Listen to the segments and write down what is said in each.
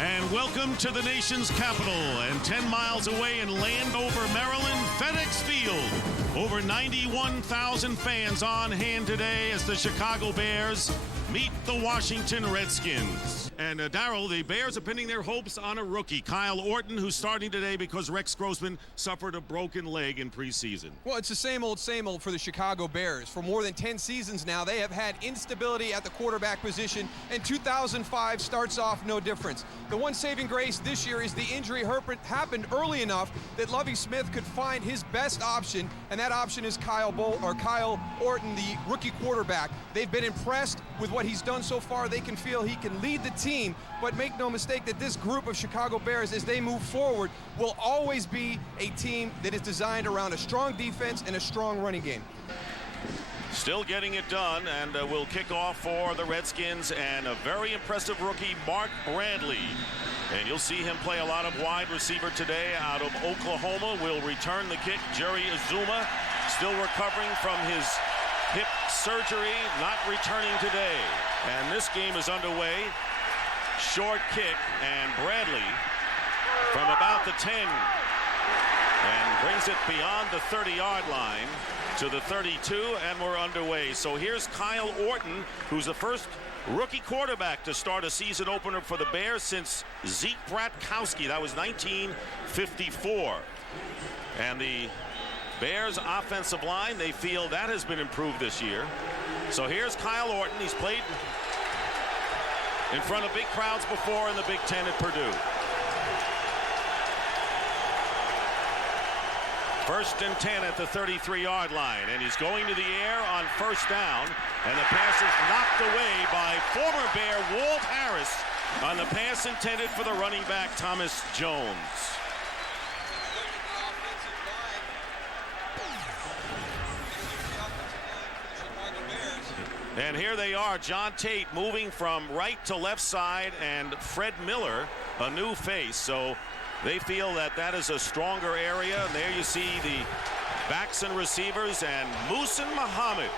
And welcome to the nation's capital and 10 miles away in Landover, Maryland, FedEx Field. Over 91,000 fans on hand today as the Chicago Bears meet the Washington Redskins. And Darryl, the Bears are pinning their hopes on a rookie, Kyle Orton, who's starting today because Rex Grossman suffered a broken leg in preseason. Well, it's the same old for the Chicago Bears. For more than 10 seasons now, they have had instability at the quarterback position, and 2005 starts off no difference. The one saving grace this year is the injury happened early enough that Lovie Smith could find his best option, and that option is Kyle Orton, the rookie quarterback. They've been impressed with what he's done so far. They can feel he can lead the team, but make no mistake that this group of Chicago Bears, as they move forward, will always be a team that is designed around a strong defense and a strong running game. Still getting it done, and we'll kick off for the Redskins and a very impressive rookie, Mark Bradley. And you'll see him play a lot of wide receiver today out of Oklahoma. Will return the kick. Jerry Azuma still recovering from his hip surgery, not returning today. And this game is underway. Short kick, and Bradley from about the 10 and brings it beyond the 30-yard line to the 32, and we're underway. So here's Kyle Orton, who's the first rookie quarterback to start a season opener for the Bears since Zeke Bratkowski. That was 1954. And the Bears offensive line, they feel that has been improved this year. So here's Kyle Orton. He's played in front of big crowds before in the Big Ten at Purdue. First and 10 at the 33-yard line, and he's going to the air on first down, and the pass is knocked away by former Bear Walt Harris on the pass intended for the running back Thomas Jones. And here they are, John Tate moving from right to left side, and Fred Miller, a new face. So they feel that that is a stronger area. And there you see the backs and receivers, and Muhsin Muhammad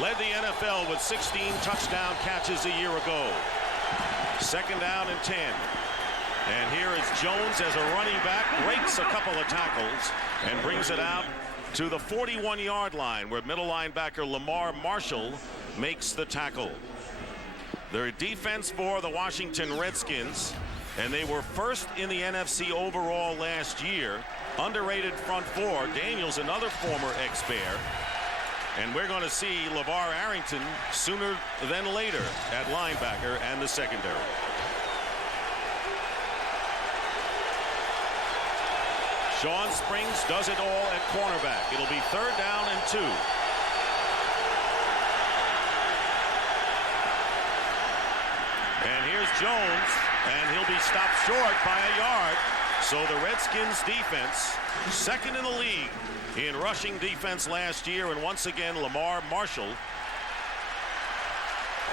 led the NFL with 16 touchdown catches a year ago. Second down and 10. And here is Jones as a running back, breaks a couple of tackles and brings it out to the 41-yard line, where middle linebacker Lamar Marshall makes the tackle. Their defense for the Washington Redskins, and they were first in the NFC overall last year. Underrated front four. Daniels, another former ex-Bear. And we're going to see LeVar Arrington sooner than later at linebacker and the secondary. Sean Springs does it all at cornerback. It'll be third down and 2. And here's Jones, and he'll be stopped short by a yard. So the Redskins defense, second in the league in rushing defense last year, and once again Lamar Marshall.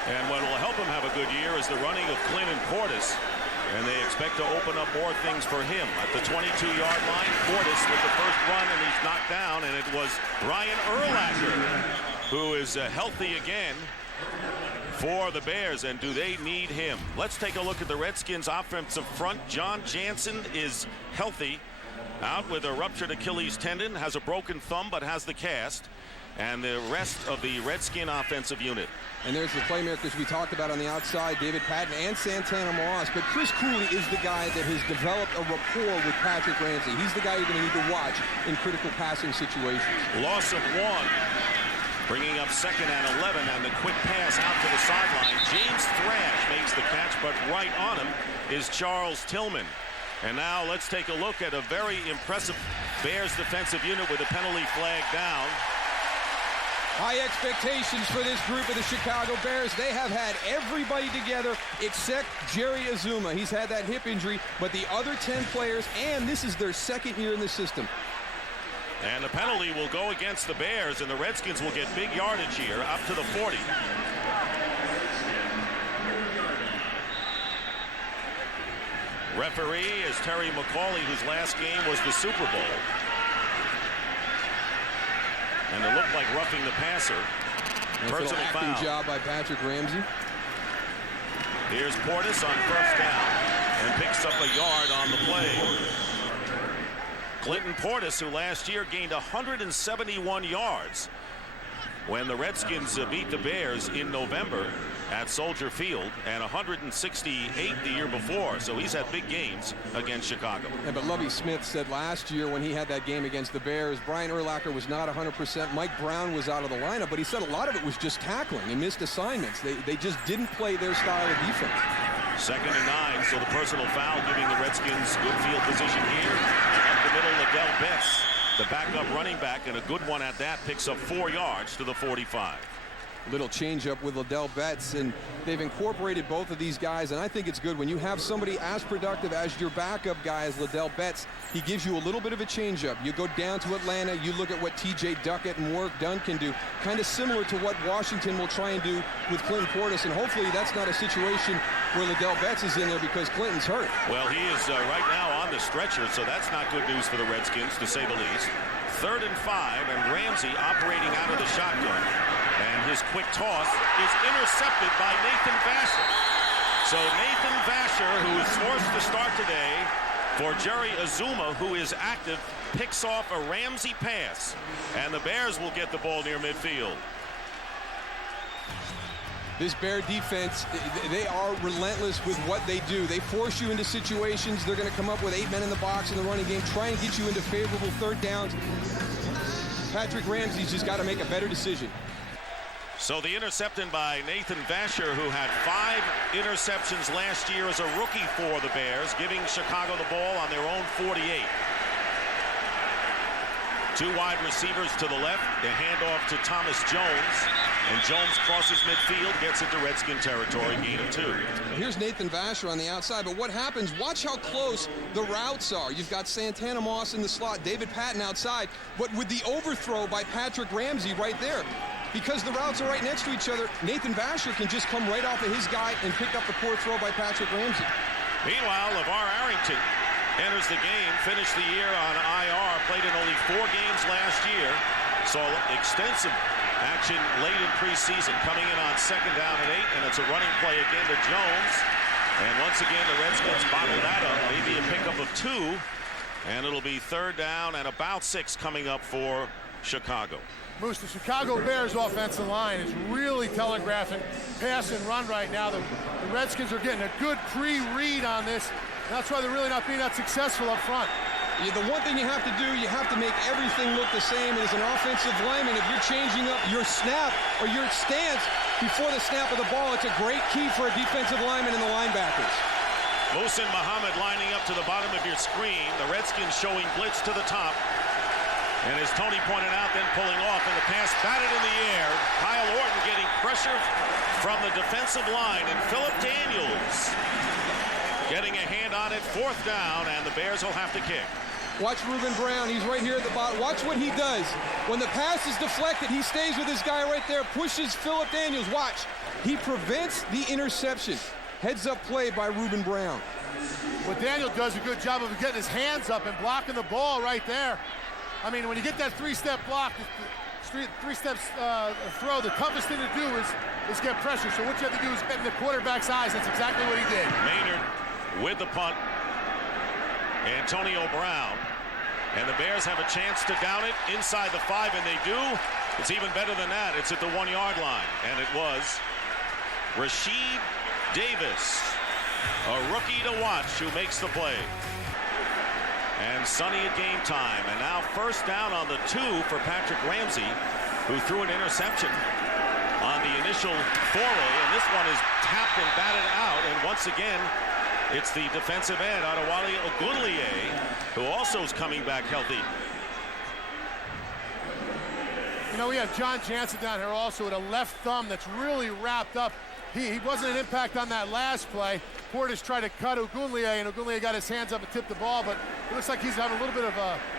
And what will help him have a good year is the running of Clinton Portis. And they expect to open up more things for him. At the 22-yard line, Portis with the first run, and he's knocked down, and it was Brian Urlacher who is healthy again for the Bears, and do they need him? Let's take a look at the Redskins offensive front. John Jansen is healthy, out with a ruptured Achilles tendon, has a broken thumb but has the cast, and the rest of the Redskin offensive unit. And there's the playmakers we talked about on the outside, David Patton and Santana Moss. But Chris Cooley is the guy that has developed a rapport with Patrick Ramsey. He's the guy you're going to need to watch in critical passing situations. Loss of 1, bringing up second and 11, and the quick pass out to the sideline. James Thrash makes the catch, but right on him is Charles Tillman. And now let's take a look at a very impressive Bears defensive unit with a penalty flag down. High expectations for this group of the Chicago Bears. They have had everybody together except Jerry Azuma. He's had that hip injury, but the other 10 players, and this is their second year in the system. And the penalty will go against the Bears, and the Redskins will get big yardage here, up to the 40. Referee is Terry McCauley, whose last game was the Super Bowl. And it looked like roughing the passer. Personal foul. Acting job by Patrick Ramsey. Here's Portis on first down. and picks up a yard on the play. Clinton Portis, who last year gained 171 yards when the Redskins beat the Bears in November at Soldier Field, and 168 the year before. So he's had big games against Chicago. Yeah, but Lovie Smith said last year when he had that game against the Bears, Brian Urlacher was not 100%. Mike Brown was out of the lineup, but he said a lot of it was just tackling and missed assignments. They just didn't play their style of defense. 2nd and 9, so the personal foul giving the Redskins good field position here. Up the middle, Liddell Betts, the backup running back, and a good one at that, picks up 4 yards to the 45. Little changeup with Liddell Betts, and they've incorporated both of these guys, and I think it's good when you have somebody as productive as your backup guy as Liddell Betts. He gives you a little bit of a changeup. You go down to Atlanta, you look at what T.J. Duckett and Warwick Dunn can do, kind of similar to what Washington will try and do with Clinton Portis, and hopefully that's not a situation where Liddell Betts is in there because Clinton's hurt. Well, he is right now on the stretcher, so that's not good news for the Redskins, to say the least. 3rd and 5, and Ramsey operating out of the shotgun. And his quick toss is intercepted by Nathan Vasher. So Nathan Vasher, who is forced to start today for Jerry Azuma, who is active, picks off a Ramsey pass. And the Bears will get the ball near midfield. This Bear defense, they are relentless with what they do. They force you into situations. They're going to come up with 8 men in the box in the running game, try and get you into favorable 3rd downs. Patrick Ramsey's just got to make a better decision. So the interception by Nathan Vasher, who had 5 interceptions last year as a rookie for the Bears, giving Chicago the ball on their own 48. 2 wide receivers to the left. The handoff to Thomas Jones. And Jones crosses midfield, gets into Redskin territory, gain of 2. Here's Nathan Vasher on the outside, but what happens, watch how close the routes are. You've got Santana Moss in the slot, David Patton outside, but with the overthrow by Patrick Ramsey right there. Because the routes are right next to each other, Nathan Vasher can just come right off of his guy and pick up the poor throw by Patrick Ramsey. Meanwhile, LeVar Arrington enters the game, finished the year on IR, played in only 4 games last year. Saw extensive action late in preseason, coming in on 2nd down and 8, and it's a running play again to Jones. And once again, the Redskins bottle that up, maybe a pickup of 2, and it'll be 3rd down and about 6 coming up for Chicago. Moose, the Chicago Bears offensive line is really telegraphing pass and run right now. The Redskins are getting a good pre-read on this. That's why they're really not being that successful up front. Yeah, the one thing you have to do, you have to make everything look the same. As an offensive lineman, if you're changing up your snap or your stance before the snap of the ball, it's a great key for a defensive lineman and the linebackers. Mohsen Muhammad lining up to the bottom of your screen. The Redskins showing blitz to the top. And as Tony pointed out, then pulling off, and the pass batted in the air. Kyle Orton getting pressure from the defensive line, and Philip Daniels getting a hand on it, 4th down, and the Bears will have to kick. Watch Ruben Brown. He's right here at the bottom. Watch what he does. When the pass is deflected, he stays with his guy right there, pushes Philip Daniels. Watch. He prevents the interception. Heads up play by Ruben Brown. Well, Daniel does a good job of getting his hands up and blocking the ball right there. I mean, when you get that 3-step block, 3-step throw, the toughest thing to do is get pressure. So what you have to do is get in the quarterback's eyes. That's exactly what he did. Maynard with the punt. Antonio Brown. And the Bears have a chance to down it inside the 5, and they do. It's even better than that. It's at the 1-yard line. And it was Rasheed Davis, a rookie to watch, who makes the play. And Sonny at game time. And now 1st down on the 2 for Patrick Ramsey, who threw an interception on the initial foray. And this one is tapped and batted out. And once again, it's the defensive end, Adewale Ogunleye, who also is coming back healthy. You know, we have John Jansen down here also with a left thumb that's really wrapped up. He wasn't an impact on that last play. Portis tried to cut Ogunleye, and Ogunleye got his hands up and tipped the ball, but it looks like he's having a little bit of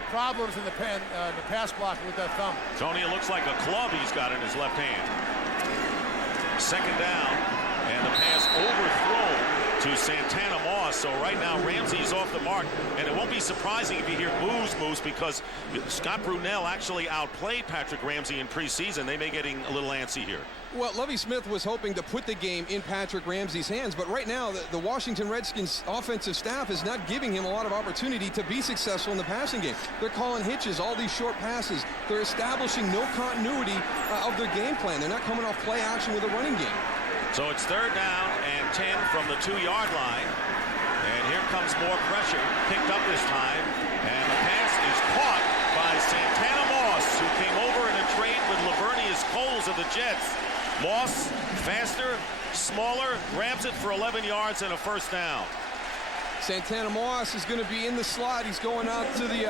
problems in the pass blocking with that thumb. Tony, it looks like a club he's got in his left hand. 2nd down, and the pass overthrown to to Santana Moss. So right now Ramsey's off the mark, and it won't be surprising if you hear moose, because Scott Brunell actually outplayed Patrick Ramsey in preseason. They may getting a little antsy here. Well, Lovie Smith was hoping to put the game in Patrick Ramsey's hands, but right now the Washington Redskins offensive staff is not giving him a lot of opportunity to be successful in the passing game. They're calling hitches, all these short passes. They're establishing no continuity of their game plan. They're not coming off play action with a running game. So it's 3rd down and 10 from the 2-yard line. And here comes more pressure, picked up this time. And the pass is caught by Santana Moss, who came over in a trade with Lavernius Coles of the Jets. Moss, faster, smaller, grabs it for 11 yards and a 1st down. Santana Moss is going to be in the slot. He's going out to the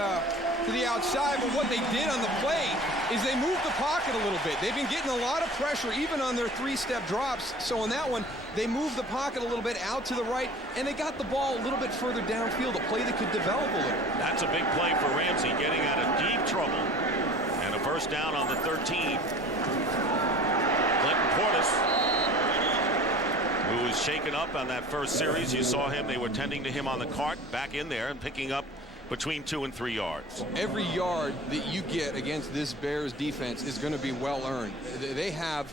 outside, but what they did on the play is they moved the pocket a little bit. They've been getting a lot of pressure even on their 3-step drops. So in that one, they moved the pocket a little bit out to the right, and they got the ball a little bit further downfield, a play that could develop a little. That's a big play for Ramsey, getting out of deep trouble. And a 1st down on the 13. Clinton Portis, who was shaken up on that first series. You saw him. They were tending to him on the cart, back in there and picking up between 2 and 3 yards. Every yard that you get against this Bears defense is going to be well earned. They have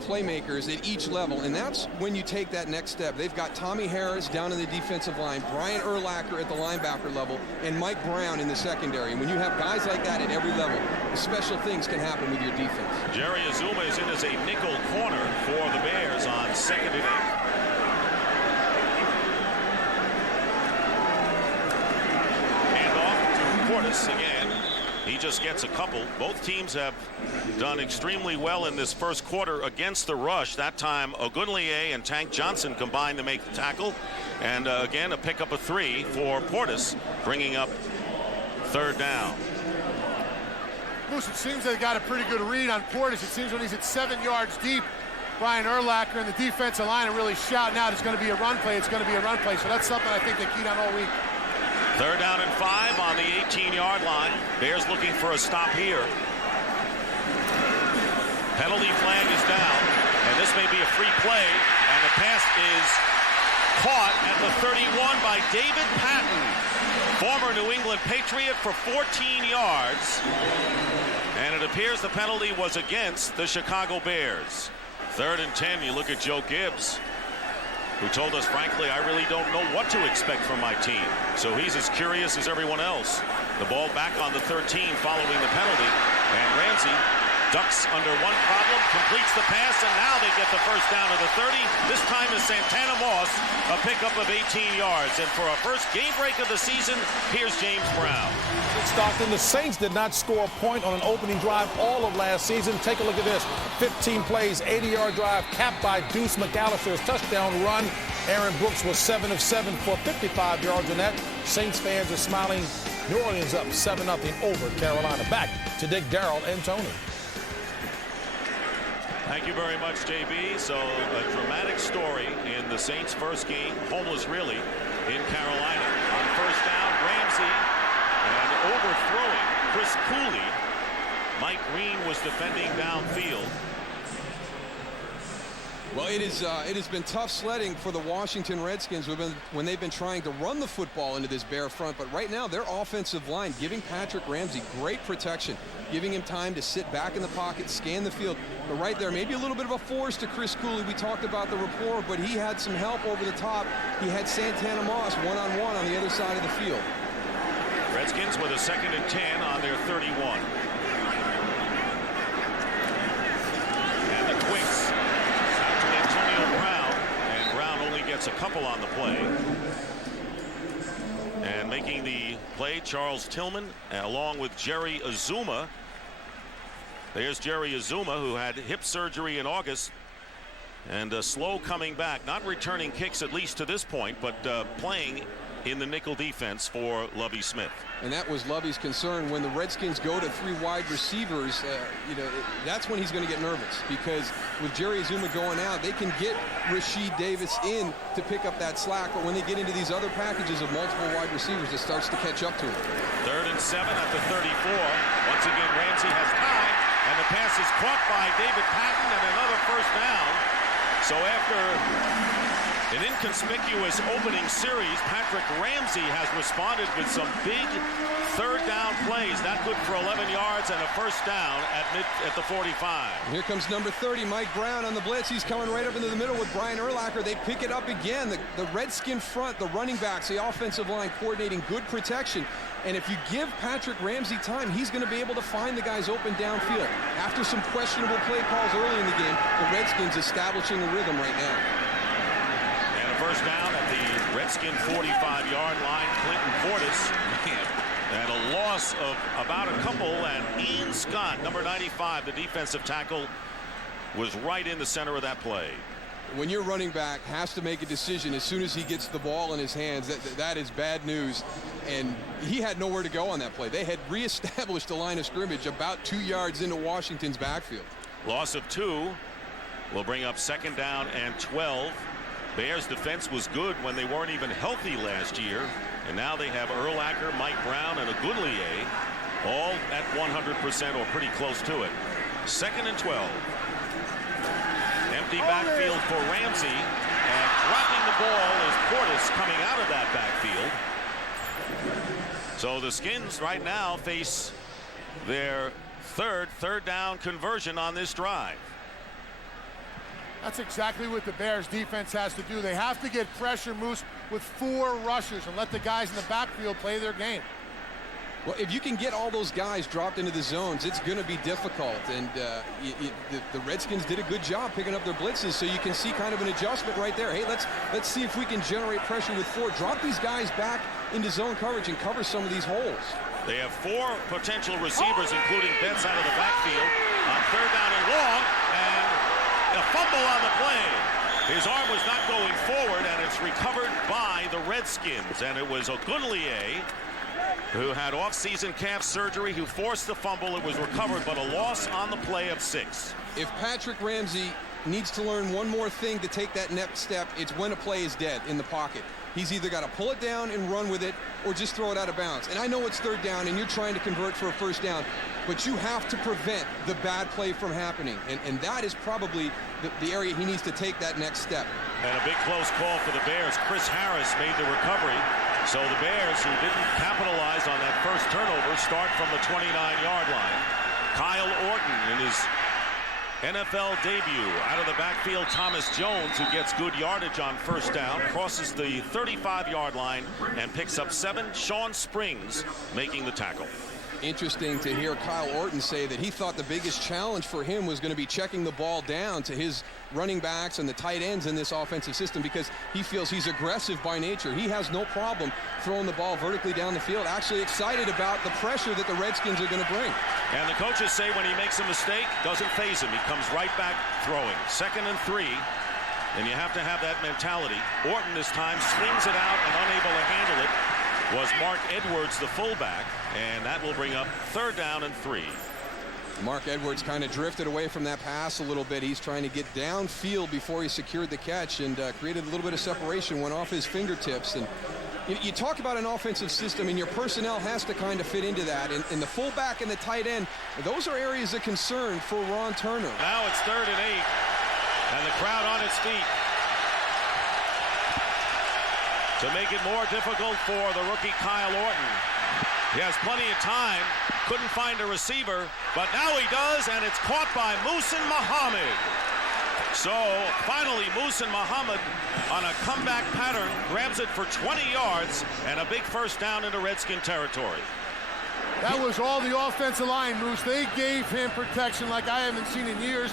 playmakers at each level, and that's when you take that next step. They've got Tommy Harris down in the defensive line, Brian Urlacher at the linebacker level, and Mike Brown in the secondary. And when you have guys like that at every level, special things can happen with your defense. Jerry Azuma is in as a nickel corner for the Bears on 2nd and 8. Handoff to Portis again. He just gets a couple. Both teams have done extremely well in this first quarter against the rush. That time Ogunleye and Tank Johnson combined to make the tackle. And again, a pickup of 3 for Portis, bringing up 3rd down. Moose, it seems they got a pretty good read on Portis. It seems when he's at 7 yards deep, Brian Urlacher and the defensive line are really shouting out, it's going to be a run play, it's going to be a run play. So that's something I think they keyed on all week. 3rd down and 5 on the 18-yard line. Bears looking for a stop here. Penalty flag is down, and this may be a free play, and the pass is caught at the 31 by David Patton, former New England Patriot, for 14 yards. And it appears the penalty was against the Chicago Bears. 3rd and 10, you look at Joe Gibbs, who told us, frankly, I really don't know what to expect from my team. So he's as curious as everyone else. The ball back on the 13 following the penalty. And Ramsey ducks under one problem, completes the pass, and now they get the 1st down to the 30. This time is Santana Moss, a pickup of 18 yards. And for our first game break of the season, here's James Brown. Stockton, the Saints did not score a point on an opening drive all of last season. Take a look at this. 15 plays, 80-yard drive, capped by Deuce McAllister's touchdown run. Aaron Brooks was 7 of 7 for 55 yards on that. Saints fans are smiling. New Orleans up 7-0 over Carolina. Back to Dick, Darrell, and Tony. Thank you very much, JB. So a dramatic story in the Saints' first game, homeless really, in Carolina. On 1st down, Ramsey, and overthrowing Chris Cooley. Mike Green was defending downfield. Well, it has been tough sledding for the Washington Redskins when they've been trying to run the football into this Bear front. But right now, their offensive line giving Patrick Ramsey great protection, giving him time to sit back in the pocket, scan the field. But right there, maybe a little bit of a force to Chris Cooley. We talked about the rapport, but he had some help over the top. He had Santana Moss one-on-one on the other side of the field. Redskins with a 2nd and 10 on their 31. And the Quicks out to Antonio Brown, and Brown only gets a couple on the play. And making the play, Charles Tillman, along with Jerry Azuma. There's Jerry Azuma, who had hip surgery in August and slow coming back, not returning kicks at least to this point, but playing in the nickel defense for Lovie Smith. And that was Lovie's concern when the Redskins go to 3 wide receivers. That's when he's going to get nervous, because with Jerry Azuma going out, they can get Rasheed Davis in to pick up that slack. But when they get into these other packages of multiple wide receivers, it starts to catch up to him. 3rd and 7 at the 34. Once again, Ramsey has time, and the pass is caught by David Patton, and another 1st down. So after An inconspicuous opening series. Patrick Ramsey has responded with some big third down plays. That good for 11 yards and a first down at the 45. And here comes number 30, Mike Brown on the blitz. He's coming right up into the middle with Brian Urlacher. They pick it up again. The Redskin front, the running backs, the offensive line coordinating good protection. And if you give Patrick Ramsey time, he's going to be able to find the guys open downfield. After some questionable play calls early in the game, the Redskins establishing a rhythm right now. First down at the Redskin 45-yard line. Clinton Portis. And a loss of about a couple. And Ian Scott, number 95, the defensive tackle, was right in the center of that play. When your running back has to make a decision as soon as he gets the ball in his hands, that is bad news. And he had nowhere to go on that play. They had reestablished the line of scrimmage about 2 yards into Washington's backfield. Loss of 2 will bring up second down and 12. Bears defense was good when they weren't even healthy last year, and now they have Urlacher, Mike Brown, and Ogunleye all at 100% or pretty close to it. Second and 12. Empty backfield for Ramsey, and dropping the ball is Portis coming out of that backfield. So the Skins right now face their third down conversion on this drive. That's exactly what the Bears defense has to do. They have to get pressure, Moose, with 4 rushers and let the guys in the backfield play their game. Well, if you can get all those guys dropped into the zones, it's going to be difficult. And the Redskins did a good job picking up their blitzes, so you can see kind of an adjustment right there. Hey, let's see if we can generate pressure with 4. Drop these guys back into zone coverage and cover some of these holes. They have 4 potential receivers, including Betts out of the backfield on third down and long, and a fumble on the play. His arm was not going forward, and it's recovered by the Redskins. And it was Ogunleye, who had off-season calf surgery, who forced the fumble. It was recovered, but a loss on the play of 6. If Patrick Ramsey needs to learn one more thing to take that next step, it's when a play is dead in the pocket. He's either got to pull it down and run with it or just throw it out of bounds. And I know it's third down and you're trying to convert for a first down, but you have to prevent the bad play from happening. And that is probably the area he needs to take that next step. And a big close call for the Bears. Chris Harris made the recovery. So the Bears, who didn't capitalize on that first turnover, start from the 29-yard line. Kyle Orton in his NFL debut. Out of the backfield, Thomas Jones, who gets good yardage on first down, crosses the 35-yard line and picks up 7. Sean Springs making the tackle. Interesting to hear Kyle Orton say that he thought the biggest challenge for him was going to be checking the ball down to his running backs and the tight ends in this offensive system, because he feels he's aggressive by nature. He has no problem throwing the ball vertically down the field, actually excited about the pressure that the Redskins are going to bring. And the coaches say when he makes a mistake, doesn't faze him. He comes right back throwing. Second and 3, and you have to have that mentality. Orton this time swings it out and unable to handle it was Mark Edwards, the fullback, and that will bring up third down and 3. Mark Edwards kind of drifted away from that pass a little bit. He's trying to get downfield before he secured the catch and created a little bit of separation, went off his fingertips. And you talk about an offensive system, and your personnel has to kind of fit into that. And the fullback and the tight end, those are areas of concern for Ron Turner. Now it's third and 8, and the crowd on its feet to make it more difficult for the rookie Kyle Orton. He has plenty of time, couldn't find a receiver, but now he does, and it's caught by Muhsin Muhammad. So finally, Muhsin Muhammad on a comeback pattern grabs it for 20 yards and a big first down into Redskin territory. That was all the offensive line, Moose. They gave him protection like I haven't seen in years.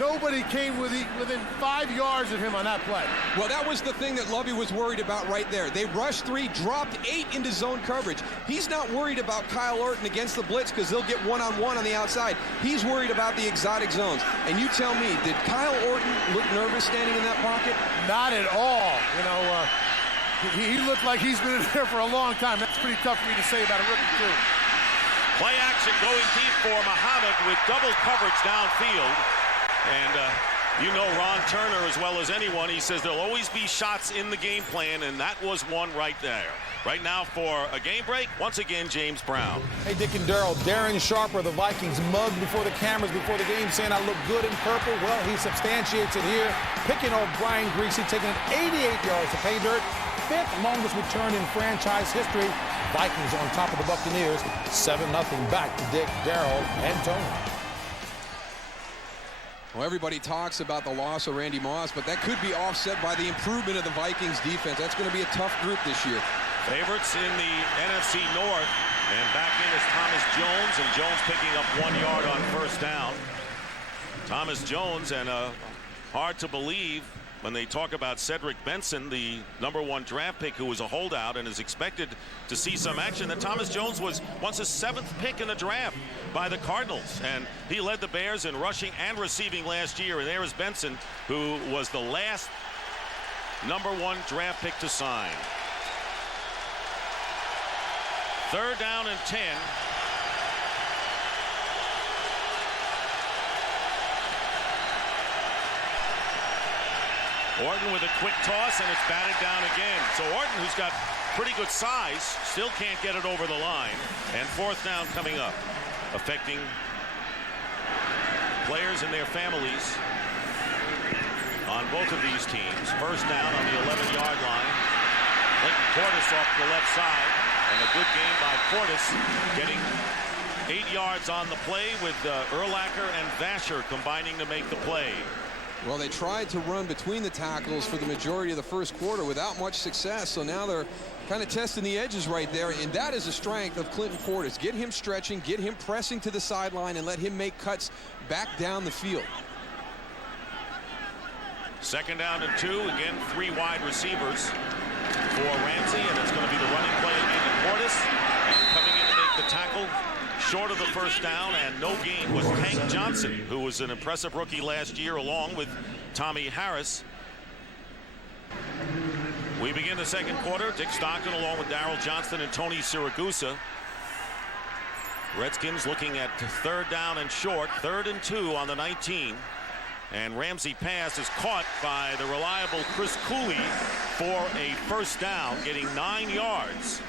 Nobody came within 5 yards of him on that play. Well, that was the thing that Lovie was worried about right there. They rushed 3, dropped 8 into zone coverage. He's not worried about Kyle Orton against the blitz because they'll get one-on-one on the outside. He's worried about the exotic zones. And you tell me, did Kyle Orton look nervous standing in that pocket? Not at all. You know, he looked like he's been in there for a long time. That's pretty tough for me to say about a rookie, too. Play action going deep for Muhammad with double coverage downfield. And You know Ron Turner as well as anyone. He says there'll always be shots in the game plan, and that was one right there. Right now for a game break, once again, James Brown. Hey, Dick and Darryl, Darren Sharper, the Vikings mugged before the cameras before the game, saying I look good in purple. Well, he substantiates it here, picking off Brian Greasy, taking it 88 yards to pay dirt. 5th longest return in franchise history. Vikings on top of the Buccaneers, 7-0 back to Dick, Darryl, and Tony. Well, everybody talks about the loss of Randy Moss, but that could be offset by the improvement of the Vikings defense. That's going to be a tough group this year. Favorites in the NFC North, and back in is Thomas Jones, and Jones picking up 1 yard on first down. Thomas Jones, and hard to believe when they talk about Cedric Benson, the #1 draft pick who was a holdout and is expected to see some action, that Thomas Jones was once a 7th pick in the draft by the Cardinals, and he led the Bears in rushing and receiving last year. And there is Benson, who was the last #1 draft pick to sign. 3rd down and 10. Orton with a quick toss, and it's batted down again. So Orton, who's got pretty good size, still can't get it over the line. And 4th down coming up, affecting players and their families on both of these teams. 1st down on the 11-yard line. Clinton Portis off the left side, and a good game by Portis, getting 8 yards on the play with Urlacher and Vasher combining to make the play. Well, they tried to run between the tackles for the majority of the first quarter without much success, so now they're kind of testing the edges right there, and that is a strength of Clinton Portis. Get him stretching, get him pressing to the sideline, and let him make cuts back down the field. 2nd down and 2. Again, 3 wide receivers for Ramsey, and it's going to be the running play again to Portis. And coming in to make the tackle short of the 1st down, and no gain, was Tank Johnson, who was an impressive rookie last year along with Tommy Harris. We begin the 2nd quarter. Dick Stockton along with Darryl Johnston and Tony Siragusa. Redskins looking at 3rd down and short, 3rd and 2 on the 19. And Ramsey pass is caught by the reliable Chris Cooley for a 1st down, getting 9 yards.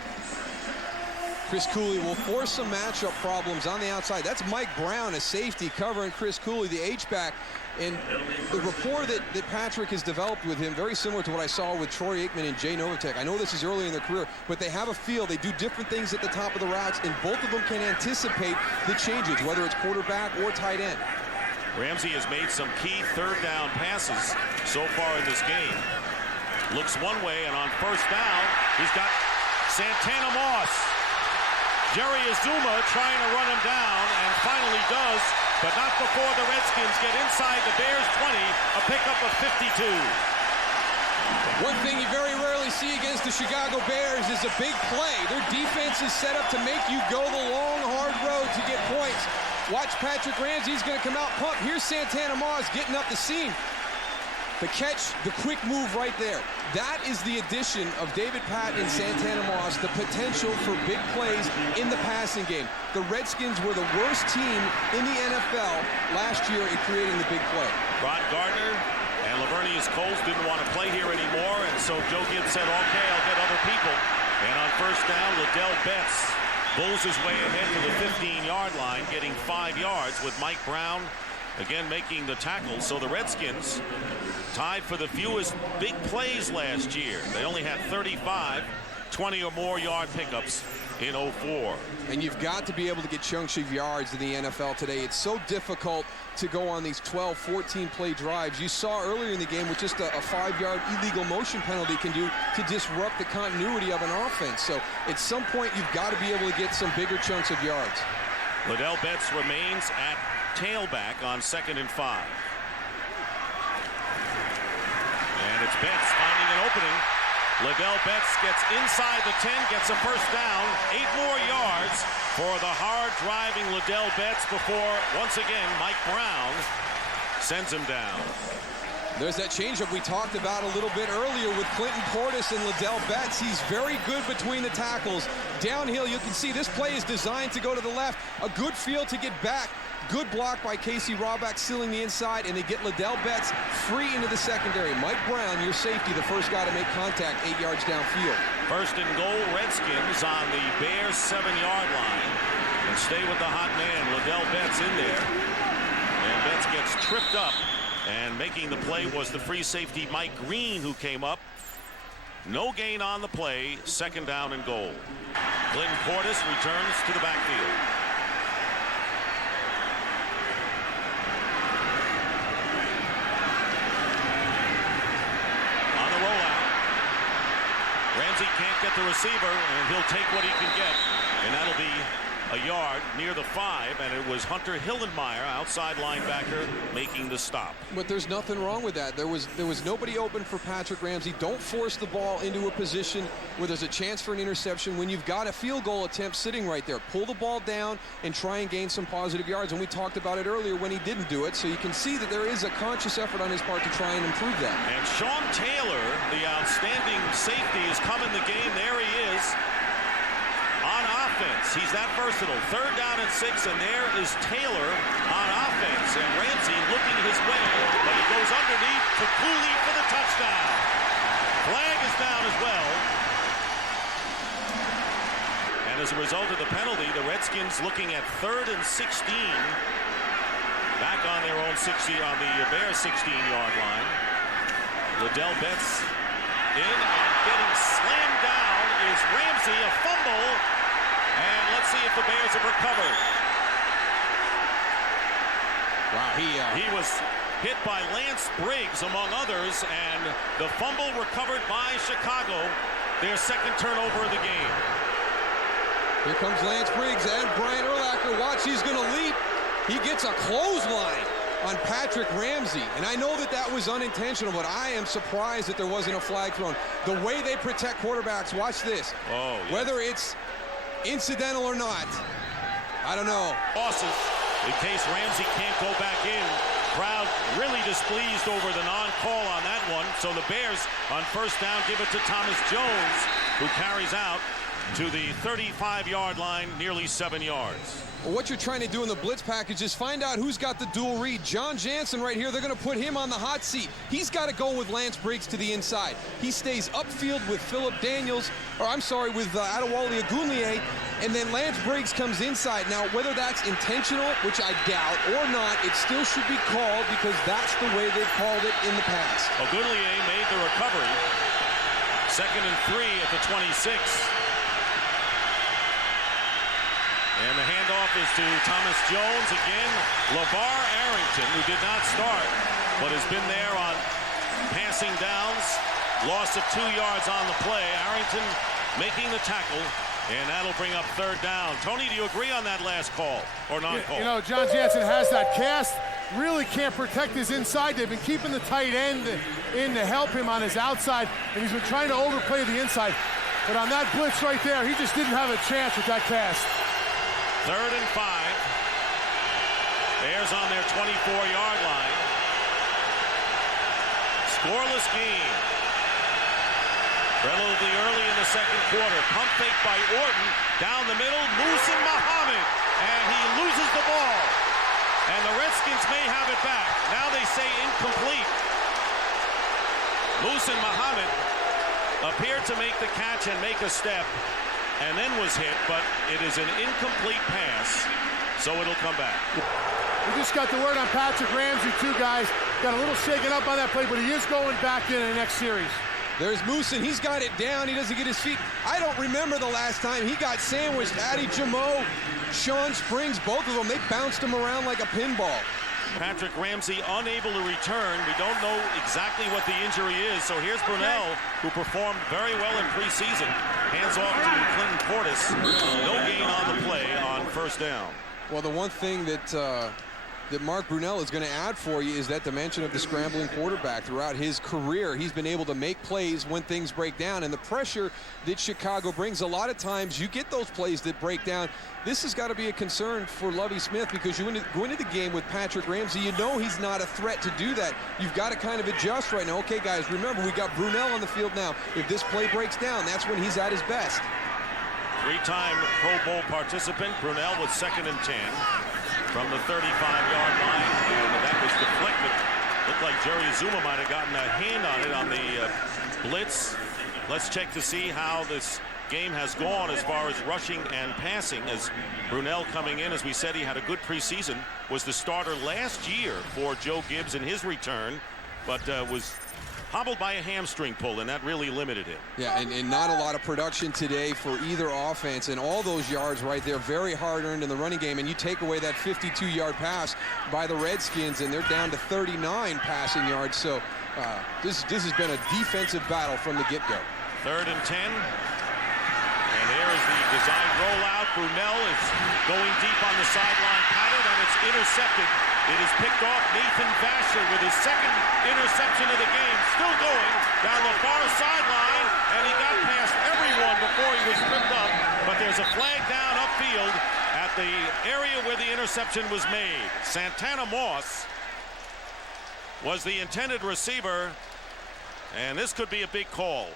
Chris Cooley will force some matchup problems on the outside. That's Mike Brown, a safety, covering Chris Cooley, the H-back. And the rapport that Patrick has developed with him, very similar to what I saw with Troy Aikman and Jay Novacek. I know this is early in their career, but they have a feel. They do different things at the top of the routes, and both of them can anticipate the changes, whether it's quarterback or tight end. Ramsey has made some key 3rd down passes so far in this game. Looks one way, and on 1st down, he's got Santana Moss. Jerry Azuma trying to run him down, and finally does, but not before the Redskins get inside the Bears 20, a pickup of 52. One thing you very rarely see against the Chicago Bears is a big play. Their defense is set up to make you go the long, hard road to get points. Watch Patrick Ramsey. He's going to come out pump. Here's Santana Moss getting up the seam. The catch, the quick move right there. That is the addition of David Patton and Santana Moss, the potential for big plays in the passing game. The Redskins were the worst team in the NFL last year in creating the big play. Ron Gardner and Lavernius Coles didn't want to play here anymore, and so Joe Gibbs said, okay, I'll get other people. And on 1st down, Liddell Betts bulls his way ahead to the 15-yard line, getting 5 yards with Mike Brown again making the tackle. So the Redskins tied for the fewest big plays last year. They only had 35 20 or more yard pickups in 04. And you've got to be able to get chunks of yards in the NFL today. It's so difficult to go on these 12, 14 play drives. You saw earlier in the game what just a 5-yard illegal motion penalty can do to disrupt the continuity of an offense. So at some point you've got to be able to get some bigger chunks of yards. Liddell Betts remains at tailback on 2nd and 5. And it's Betts finding an opening. Liddell Betts gets inside the 10, gets a 1st down, 8 more yards for the hard-driving Liddell Betts before, once again, Mike Brown sends him down. There's that changeup we talked about a little bit earlier with Clinton Portis and Liddell Betts. He's very good between the tackles. Downhill, you can see this play is designed to go to the left. A good field to get back. Good block by Casey Rawback sealing the inside, and they get Liddell Betts free into the secondary. Mike Brown, your safety, the first guy to make contact 8 yards downfield. First and goal, Redskins on the Bears 7-yard line. And stay with the hot man, Liddell Betts in there. And Betts gets tripped up. And making the play was the free safety Mike Green, who came up. No gain on the play, second down and goal. Clinton Portis returns to the backfield. On the rollout, Ramsey can't get the receiver, and he'll take what he can get, and that'll be a yard near the 5, and it was Hunter Hillenmeyer, outside linebacker, making the stop. But there's nothing wrong with that. There was nobody open for Patrick Ramsey. Don't force the ball into a position where there's a chance for an interception when you've got a field goal attempt sitting right there. Pull the ball down and try and gain some positive yards, and we talked about it earlier when he didn't do it, so you can see that there is a conscious effort on his part to try and improve that. And Sean Taylor, the outstanding safety, has come in the game. There he is. On offense, he's that versatile. Third down and 6, and there is Taylor on offense. And Ramsey looking his way, but he goes underneath to Cooley for the touchdown. Flag is down as well. And as a result of the penalty, the Redskins looking at 3rd and 16. Back on their own 60, on the Bears 16-yard line. Liddell Betts in and getting slammed down is Ramsey, a fumble. And let's see if the Bears have recovered. Wow, he was hit by Lance Briggs, among others, and the fumble recovered by Chicago, their second turnover of the game. Here comes Lance Briggs and Brian Urlacher. Watch, he's going to leap. He gets a clothesline on Patrick Ramsey. And I know that that was unintentional, but I am surprised that there wasn't a flag thrown. The way they protect quarterbacks, watch this. Oh, yes. Whether it's incidental or not, I don't know. Losses in case Ramsey can't go back in. Crowd really displeased over the non-call on that one. So the Bears on first down give it to Thomas Jones, who carries out to the 35-yard line, nearly 7 yards. Well, what you're trying to do in the blitz package is find out who's got the dual read. John Jansen right here, they're going to put him on the hot seat. He's got to go with Lance Briggs to the inside. He stays upfield with Philip Daniels, or I'm sorry, with Adewale Ogunleye, and then Lance Briggs comes inside. Now, whether that's intentional, which I doubt, or not, it still should be called because that's the way they've called it in the past. Ogunleye made the recovery. 2nd and 3 at the 26. And the handoff is to Thomas Jones again. LeVar Arrington, who did not start, but has been there on passing downs. Loss of 2 yards on the play. Arrington making the tackle, and that'll bring up 3rd down. Tony, do you agree on that last call or non-call? You know, John Jansen has that cast. Really can't protect his inside. They've been keeping the tight end in to help him on his outside, and he's been trying to overplay the inside. But on that blitz right there, he just didn't have a chance with that cast. 3rd and 5. Bears on their 24-yard line. Scoreless game. Relatively early in the second quarter. Pump fake by Orton. Down the middle, Muhsin Muhammad. And he loses the ball. And the Redskins may have it back. Now they say incomplete. Muhsin Muhammad appeared to make the catch and make a step, and then was hit, but it is an incomplete pass, so it'll come back. We just got the word on Patrick Ramsey, too, guys. Got a little shaken up on that play, but he is going back in the next series. There's Muhsin. He's got it down. He doesn't get his feet. I don't remember the last time he got sandwiched. Addy Jamo, Sean Springs, both of them, they bounced him around like a pinball. Patrick Ramsey unable to return. We don't know exactly what the injury is. So here's Brunell, who performed very well in preseason. Hands off to Clinton Portis. No gain on the play on first down. Well, the one thing that that Mark Brunell is going to add for you is that dimension of the scrambling quarterback. Throughout his career, he's been able to make plays when things break down, and the pressure that Chicago brings, a lot of times you get those plays that break down. This has got to be a concern for Lovie Smith, because you go into the game with Patrick Ramsey, you know he's not a threat to do that. You've got to kind of adjust right now. Okay, guys, remember, we got Brunell on the field now. If this play breaks down, that's when he's at his best. Three-time Pro Bowl participant, Brunell with 2nd and 10 from the 35-yard line, and that was deflected. Looked like Jerry Azuma might have gotten a hand on it on the blitz. Let's check to see how this game has gone as far as rushing and passing, as Brunell coming in, as we said, he had a good preseason, was the starter last year for Joe Gibbs in his return, but was hobbled by a hamstring pull, and that really limited him. Yeah, and not a lot of production today for either offense, and all those yards right there, very hard-earned in the running game, and you take away that 52-yard pass by the Redskins, and they're down to 39 passing yards, so this has been a defensive battle from the get-go. 3rd and 10. And there is the design rollout. Brunell is going deep on the sideline pattern, and it's intercepted. It is picked off Nathan Vasher with his 2nd interception of the game. Still going down the far sideline, and he got past everyone before he was tripped up. But there's a flag down upfield at the area where the interception was made. Santana Moss was the intended receiver, and this could be a big call.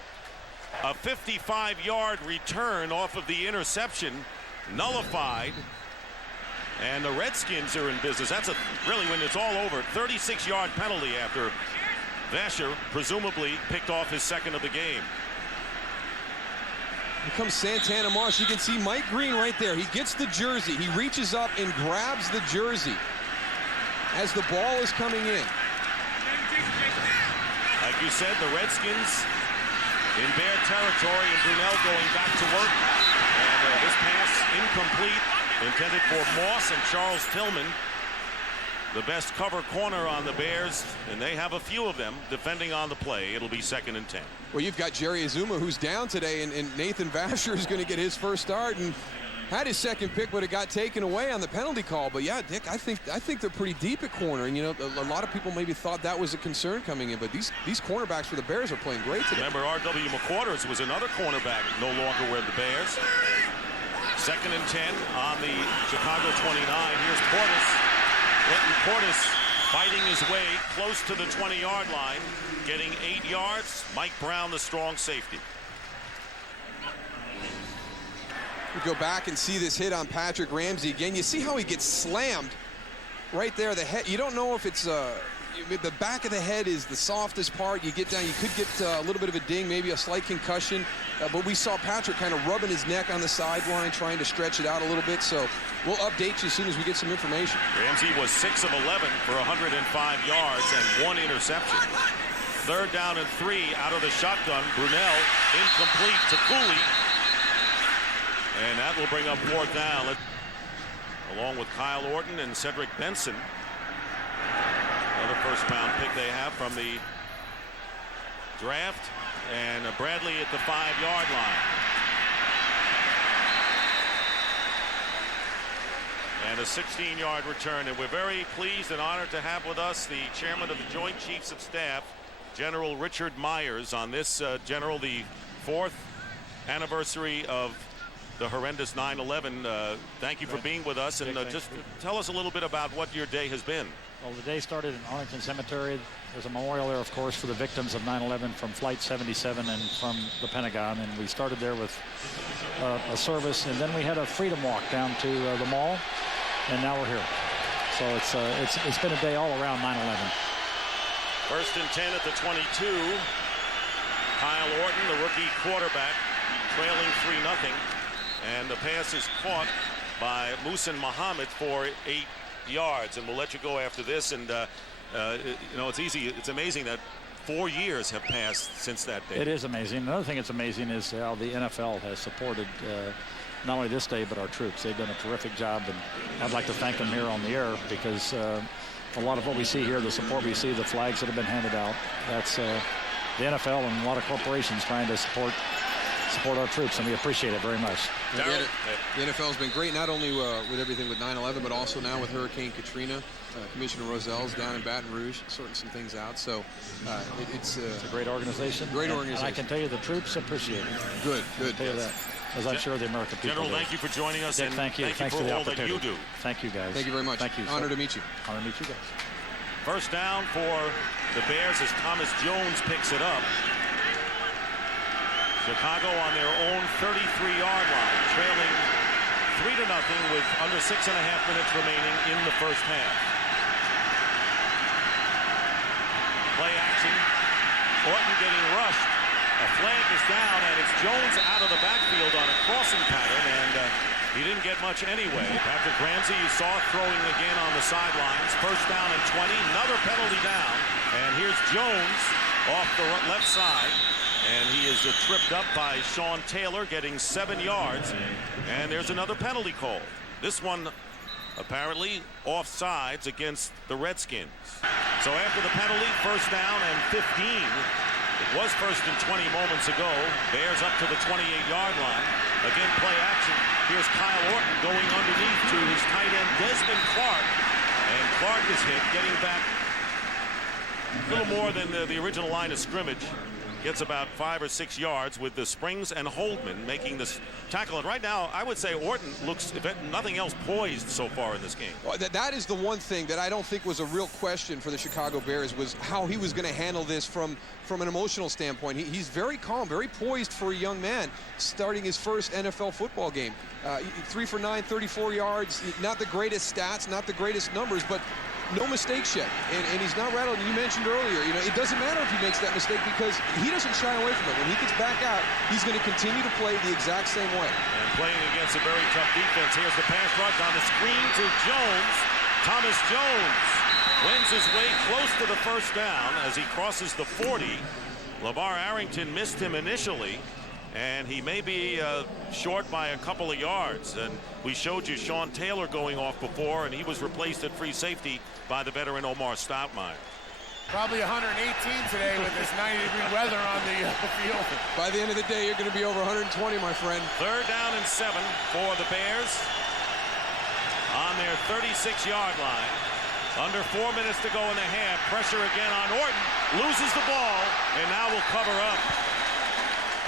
A 55-yard return off of the interception, nullified, and the Redskins are in business. That's really, when it's all over, 36-yard penalty after Vasher presumably picked off his 2nd of the game. Here comes Santana Moss. You can see Mike Green right there. He gets the jersey. He reaches up and grabs the jersey as the ball is coming in. Like you said, the Redskins in Bear territory, and Brunell going back to work. And this pass incomplete, intended for Moss and Charles Tillman, the best cover corner on the Bears, and they have a few of them defending on the play. It'll be 2nd and 10. Well, you've got Jerry Azuma, who's down today, and Nathan Vasher is going to get his first start, and had his 2nd pick, but it got taken away on the penalty call. But yeah, Dick, I think they're pretty deep at corner, and you know, a lot of people maybe thought that was a concern coming in, but these cornerbacks for the Bears are playing great today. Remember, R.W. McQuarters was another cornerback no longer with the Bears. 2nd and 10 on the Chicago 29. Here's Portis. Clinton Portis fighting his way close to the 20-yard line, getting 8 yards. Mike Brown, the strong safety. We go back and see this hit on Patrick Ramsey again. You see how he gets slammed right there. The head, you don't know if it's the back of the head is the softest part. You get down, you could get a little bit of a ding, maybe a slight concussion. But we saw Patrick kind of rubbing his neck on the sideline, trying to stretch it out a little bit. So we'll update you as soon as we get some information. Ramsey was 6 of 11 for 105 yards and 1 interception. 3rd down and 3 out of the shotgun. Brunell incomplete to Cooley. And that will bring up 4th down, along with Kyle Orton and Cedric Benson. Another first-round pick they have from the draft. And Bradley at the 5-yard line. And a 16-yard return. And we're very pleased and honored to have with us the chairman of the Joint Chiefs of Staff, General Richard Myers, on this, General, the 4th anniversary of the horrendous 9/11. Thank you for being with us, and just tell us a little bit about what your day has been. Well, the day started in Arlington Cemetery. There's a memorial there, of course, for the victims of 9/11 from Flight 77 and from the Pentagon, and we started there with a service, and then we had a freedom walk down to the mall, and now we're here. So it's been a day all around 9/11. 1st and 10 at the 22. Kyle Orton, the rookie quarterback, trailing 3-0. And the pass is caught by Muhsin Muhammad for 8 yards. And we'll let you go after this. And, you know, it's easy. It's amazing that 4 years have passed since that day. It is amazing. Another thing that's amazing is how the NFL has supported not only this day, but our troops. They've done a terrific job. And I'd like to thank them here on the air, because a lot of what we see here, the support we see, the flags that have been handed out, that's the NFL and a lot of corporations trying to support support our troops, and we appreciate it very much. The NFL has been great, not only with everything with 9/11, but also now with Hurricane Katrina. Commissioner Rozell's down in Baton Rouge sorting some things out. So it's a great organization. Great organization. And I can tell you the troops appreciate it. Good. I'll tell you that, as I'm sure the American people General, do. thank you for joining us. Dick, and thank you. Thanks for the all opportunity. that you do. Thank you, guys. Thank you very much. Thank you. Honor to meet you. Honor to meet you guys. First down for the Bears as Thomas Jones picks it up. Chicago on their own 33-yard line, trailing 3-0 with under 6.5 minutes remaining in the first half. Play action. Orton getting rushed. A flag is down, and it's Jones out of the backfield on a crossing pattern, and he didn't get much anyway. Patrick Ramsey, you saw throwing again on the sidelines. First down and 20, another penalty down. And here's Jones off the left side, and he is tripped up by Sean Taylor, getting 7 yards. And there's another penalty call. This one apparently offsides against the Redskins. So after the penalty, first down and 15. It was first and 20 moments ago. Bears up to the 28-yard line. Again, play action. Here's Kyle Orton going underneath to his tight end, Desmond Clark. And Clark is hit, getting back a little more than the original line of scrimmage. Gets about 5 or 6 yards with the Springs and Holdman making this tackle. And right now, I would say Orton looks, if nothing else, poised so far in this game. Well, that is the one thing that I don't think was a real question for the Chicago Bears, was how he was going to handle this from an emotional standpoint. He's very calm, very poised for a young man starting his first NFL football game. 3 for 9, 34 yards, not the greatest stats, not the greatest numbers, but no mistakes yet, and he's not rattled. You mentioned earlier, it doesn't matter if he makes that mistake because he doesn't shy away from it. When he gets back out, he's going to continue to play the exact same way. And playing against a very tough defense. Here's the pass rush on the screen to Jones. Thomas Jones wins his way close to the first down as he crosses the 40. LeVar Arrington missed him initially, and he may be short by a couple of yards. And we showed you Sean Taylor going off before, and he was replaced at free safety by the veteran Omar Stoutmire. Probably 118 today with this 90-degree weather on the field. By the end of the day, you're going to be over 120, my friend. Third down and 7 for the Bears on their 36-yard line. Under 4 minutes to go in the half. Pressure again on Orton. Loses the ball, and now will cover up.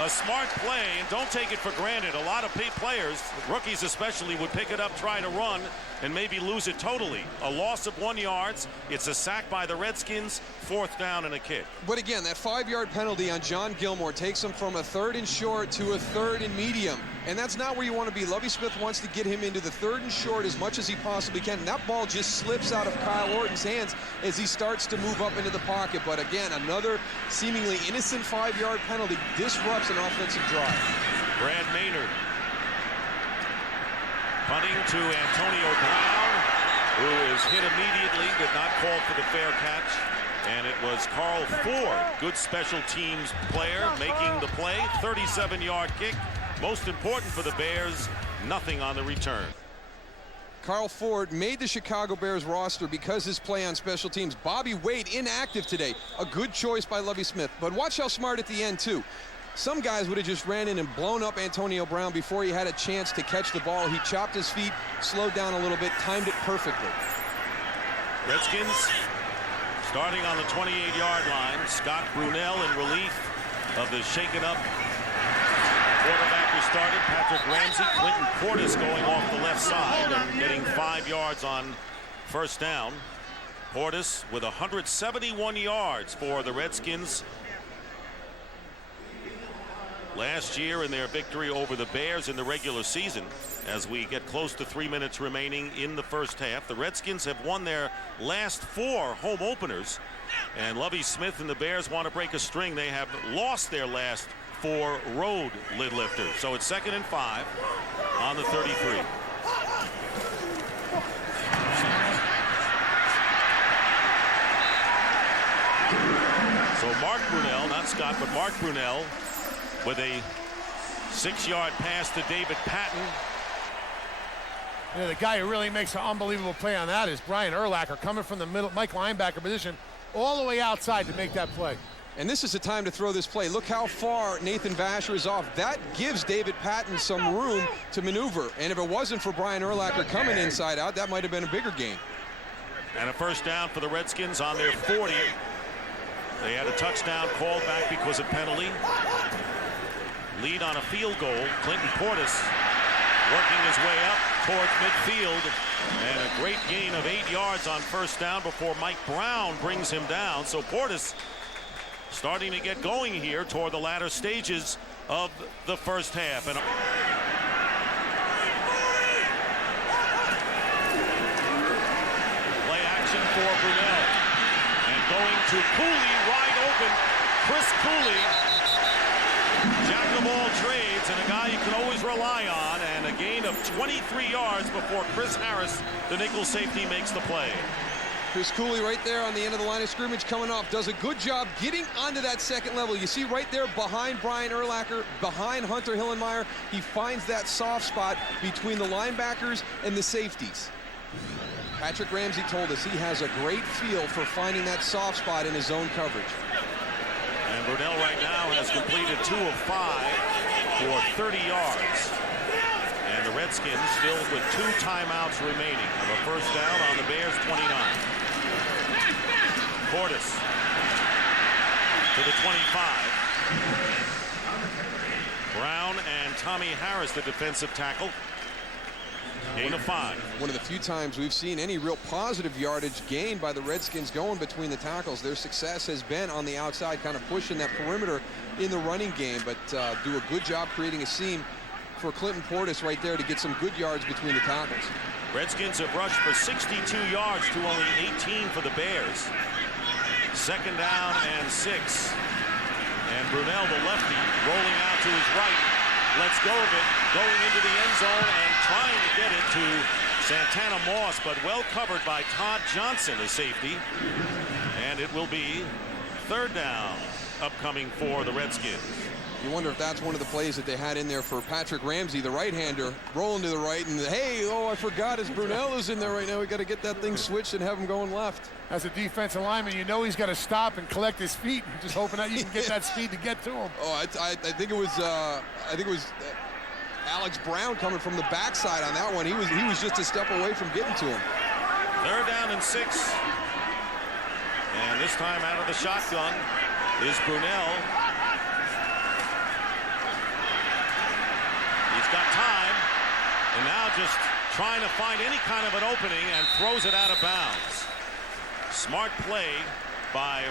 A smart play, and don't take it for granted. A lot of players, rookies especially, would pick it up, try to run, and maybe lose it totally. A loss of 1 yard. It's a sack by the Redskins, 4th down and a kick. But again, that 5-yard penalty on John Gilmore takes him from a 3rd and short to a 3rd and medium. And that's not where you want to be. Lovie Smith wants to get him into the 3rd and short as much as he possibly can. And that ball just slips out of Kyle Orton's hands as he starts to move up into the pocket. But again, another seemingly innocent 5-yard penalty disrupts an offensive drive. Brad Maynard punting to Antonio Brown, who is hit immediately, did not call for the fair catch. And it was Carl Ford, good special teams player, making the play. 37-yard kick. Most important for the Bears, nothing on the return. Carl Ford made the Chicago Bears roster because his play on special teams. Bobby Wade inactive today. A good choice by Lovie Smith. But watch how smart at the end, too. Some guys would have just ran in and blown up Antonio Brown before he had a chance to catch the ball. He chopped his feet, slowed down a little bit, timed it perfectly. Redskins starting on the 28-yard line. Scott Brunell in relief of the shaken-up quarterback who started. Patrick Ramsey, Clinton Portis going off the left side and getting 5 yards on first down. Portis with 171 yards for the Redskins last year in their victory over the Bears in the regular season. As we get close to 3 minutes remaining in the first half, the Redskins have won their last 4 home openers, and Lovie Smith and the Bears want to break a string. They have lost their last 4 road lid lifters. So it's 2nd and 5 on the 33. So Mark Brunell, not Scott, but Mark Brunell with a 6-yard pass to David Patton. The guy who really makes an unbelievable play on that is Brian Urlacher, coming from the middle, Mike linebacker position, all the way outside to make that play. And this is the time to throw this play. Look how far Nathan Vasher is off. That gives David Patton some room to maneuver. And if it wasn't for Brian Urlacher coming inside out, that might have been a bigger gain. And a first down for the Redskins on their 40. They had a touchdown called back because of penalty. Lead on a field goal. Clinton Portis working his way up towards midfield. And a great gain of 8 yards on first down before Mike Brown brings him down. So Portis starting to get going here toward the latter stages of the first half. And play action for Brunell. And going to Cooley, wide open. Chris Cooley, jack of all trades, and a guy you can always rely on. And a gain of 23 yards before Chris Harris, the nickel safety, makes the play. Chris Cooley right there on the end of the line of scrimmage coming off. Does a good job getting onto that second level. You see right there behind Brian Urlacher, behind Hunter Hillenmeyer, he finds that soft spot between the linebackers and the safeties. Patrick Ramsey told us he has a great feel for finding that soft spot in his zone coverage. And Brunell right now has completed 2 of 5 for 30 yards. And the Redskins still with 2 timeouts remaining of a first down on the Bears 29. Portis to the 25. Brown and Tommy Harris, the defensive tackle. Gain of 5. One of the few times we've seen any real positive yardage gained by the Redskins going between the tackles. Their success has been on the outside, kind of pushing that perimeter in the running game, but do a good job creating a seam for Clinton Portis right there to get some good yards between the tackles. Redskins have rushed for 62 yards to only 18 for the Bears. Second down and 6. And Brunell, the lefty, rolling out to his right. Lets go of it, going into the end zone and trying to get it to Santana Moss, but well covered by Todd Johnson, the safety. And it will be third down upcoming for the Redskins. You wonder if that's one of the plays that they had in there for Patrick Ramsey, the right-hander, rolling to the right, and hey, oh, I forgot, as Brunell is in there right now. We got to get that thing switched and have him going left. As a defensive lineman, you know he's got to stop and collect his feet, and just hoping that you can get that speed to get to him. Oh, I think it was Alex Brown coming from the backside on that one. He was just a step away from getting to him. Third down and 6. And this time out of the shotgun is Brunell. He's got time, and now just trying to find any kind of an opening and throws it out of bounds. Smart play by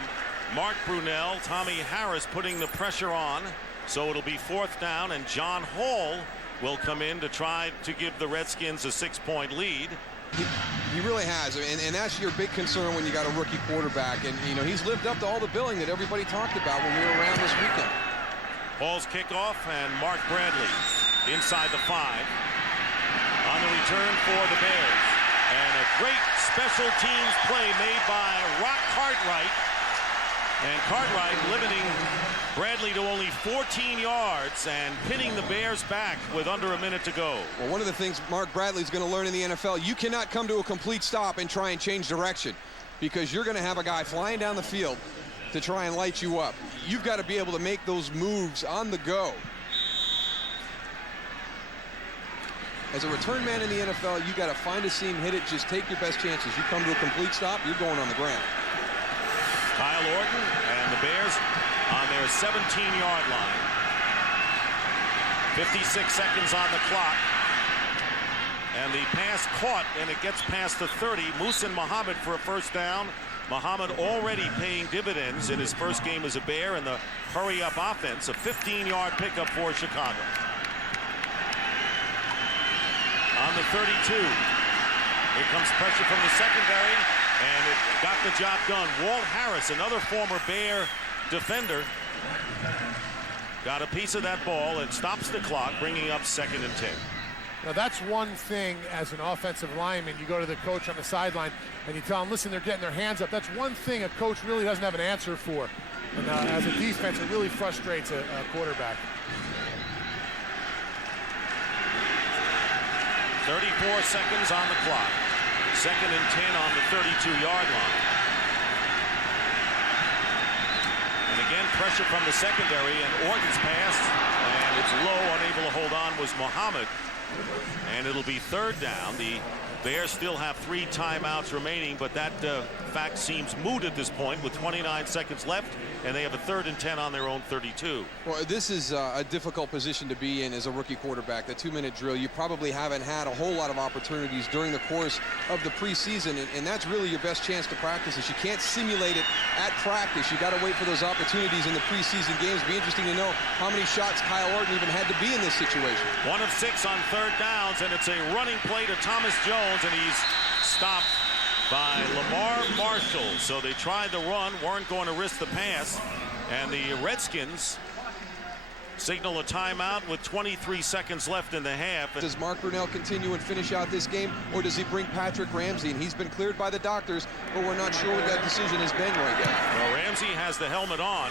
Mark Brunell. Tommy Harris putting the pressure on, so it'll be fourth down, and John Hall will come in to try to give the Redskins a 6-point lead. He really has, and that's your big concern when you got a rookie quarterback, and you know he's lived up to all the billing that everybody talked about when we were around this weekend. Hall's kickoff, and Mark Bradley inside the 5 on the return for the Bears. And a great special teams play made by Rock Cartwright. And Cartwright limiting Bradley to only 14 yards and pinning the Bears back with under a minute to go. Well, one of the things Mark Bradley's going to learn in the NFL, you cannot come to a complete stop and try and change direction, because you're going to have a guy flying down the field to try and light you up. You've got to be able to make those moves on the go. As a return man in the NFL, you got to find a seam, hit it, just take your best chances. You come to a complete stop, you're going on the ground. Kyle Orton and the Bears on their 17-yard line. 56 seconds on the clock. And the pass caught, and it gets past the 30. Muhsin Muhammad for a first down. Muhammad already paying dividends in his first game as a Bear in the hurry-up offense. A 15-yard pickup for Chicago. On the 32. Here comes pressure from the secondary, and it got the job done. Walt Harris, another former Bear defender, got a piece of that ball and stops the clock, bringing up 2nd and 10. Now that's one thing as an offensive lineman. You go to the coach on the sideline and you tell them, listen, they're getting their hands up. That's one thing a coach really doesn't have an answer for. And as a defense, it really frustrates a quarterback. 34 seconds on the clock. 2nd and 10 on the 32-yard line. And again, pressure from the secondary, and Orton's pass, and it's low, unable to hold on, was Muhammad. And it'll be third down. The Bears still have 3 timeouts remaining, but that fact seems moot at this point with 29 seconds left, and they have a 3rd and 10 on their own 32. Well, this is a difficult position to be in as a rookie quarterback. The 2-minute drill, you probably haven't had a whole lot of opportunities during the course of the preseason, and that's really your best chance to practice this. You can't simulate it at practice. You got to wait for those opportunities in the preseason games. It'd be interesting to know how many shots Kyle Orton even had to be in this situation. 1 of 6 on 3rd downs, and it's a running play to Thomas Jones, and he's stopped by Lamar Marshall. So they tried the run, weren't going to risk the pass, and the Redskins signal a timeout with 23 seconds left in the half. Does Mark Brunell continue and finish out this game, or does he bring Patrick Ramsey? And he's been cleared by the doctors, but we're not sure what that decision has been right yet. Well, Ramsey has the helmet on,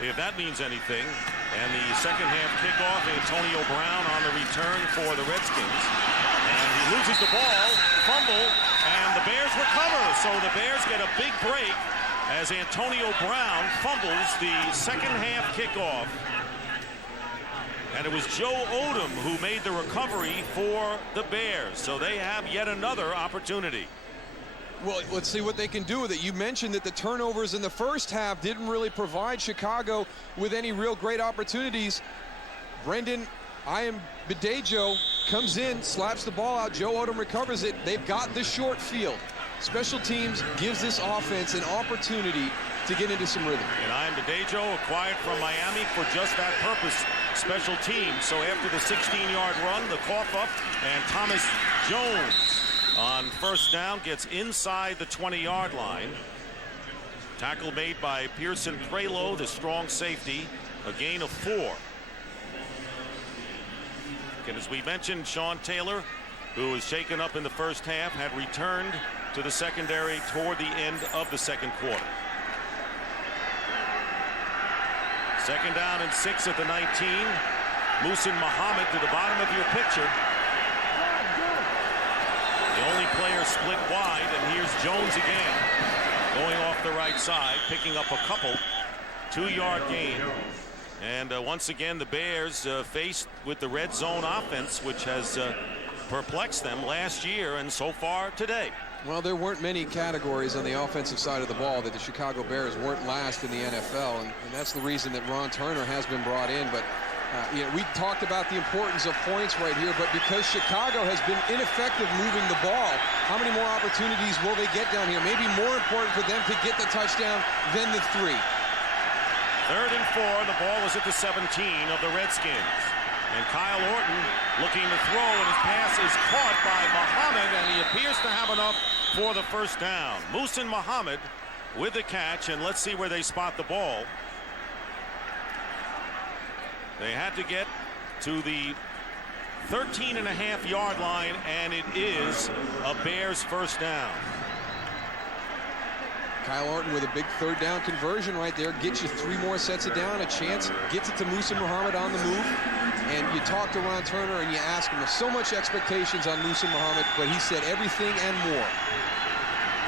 if that means anything. And the second half kickoff, Antonio Brown on the return for the Redskins. And he loses the ball, fumble, and the Bears recover. So the Bears get a big break as Antonio Brown fumbles the second half kickoff. And it was Joe Odom who made the recovery for the Bears. So they have yet another opportunity. Well, let's see what they can do with it. You mentioned that the turnovers in the first half didn't really provide Chicago with any real great opportunities. Brendan Bidejo comes in, slaps the ball out. Joe Odom recovers it. They've got the short field. Special teams gives this offense an opportunity to get into some rhythm. And Bidejo acquired from Miami for just that purpose, special teams. So after the 16-yard run, the cough up, and Thomas Jones on first down gets inside the 20-yard line. Tackle made by Pearson Prelo, the strong safety, a gain of 4. And as we mentioned, Sean Taylor, who was shaken up in the first half, had returned to the secondary toward the end of the second quarter. 2nd down and 6 at the 19. Muhsin Muhammad to the bottom of your picture. The only player split wide, and here's Jones again, going off the right side, picking up a couple. 2-yard gain. And once again, the Bears faced with the red zone offense, which has perplexed them last year and so far today. Well, there weren't many categories on the offensive side of the ball that the Chicago Bears weren't last in the NFL, and that's the reason that Ron Turner has been brought in. But you know, we talked about the importance of points right here, but because Chicago has been ineffective moving the ball, how many more opportunities will they get down here? Maybe more important for them to get the touchdown than the 3. 3rd and 4, the ball is at the 17 of the Redskins. And Kyle Orton looking to throw, and his pass is caught by Muhammad, and he appears to have enough for the first down. Muhsin Muhammad with the catch, and let's see where they spot the ball. They had to get to the 13.5-yard line, and it is a Bears first down. Kyle Orton with a big 3rd down conversion right there. Gets you 3 more sets of down, a chance. Gets it to Muhsin Muhammad on the move. And you talk to Ron Turner and you ask him, there's so much expectations on Muhsin Muhammad, but he said everything and more.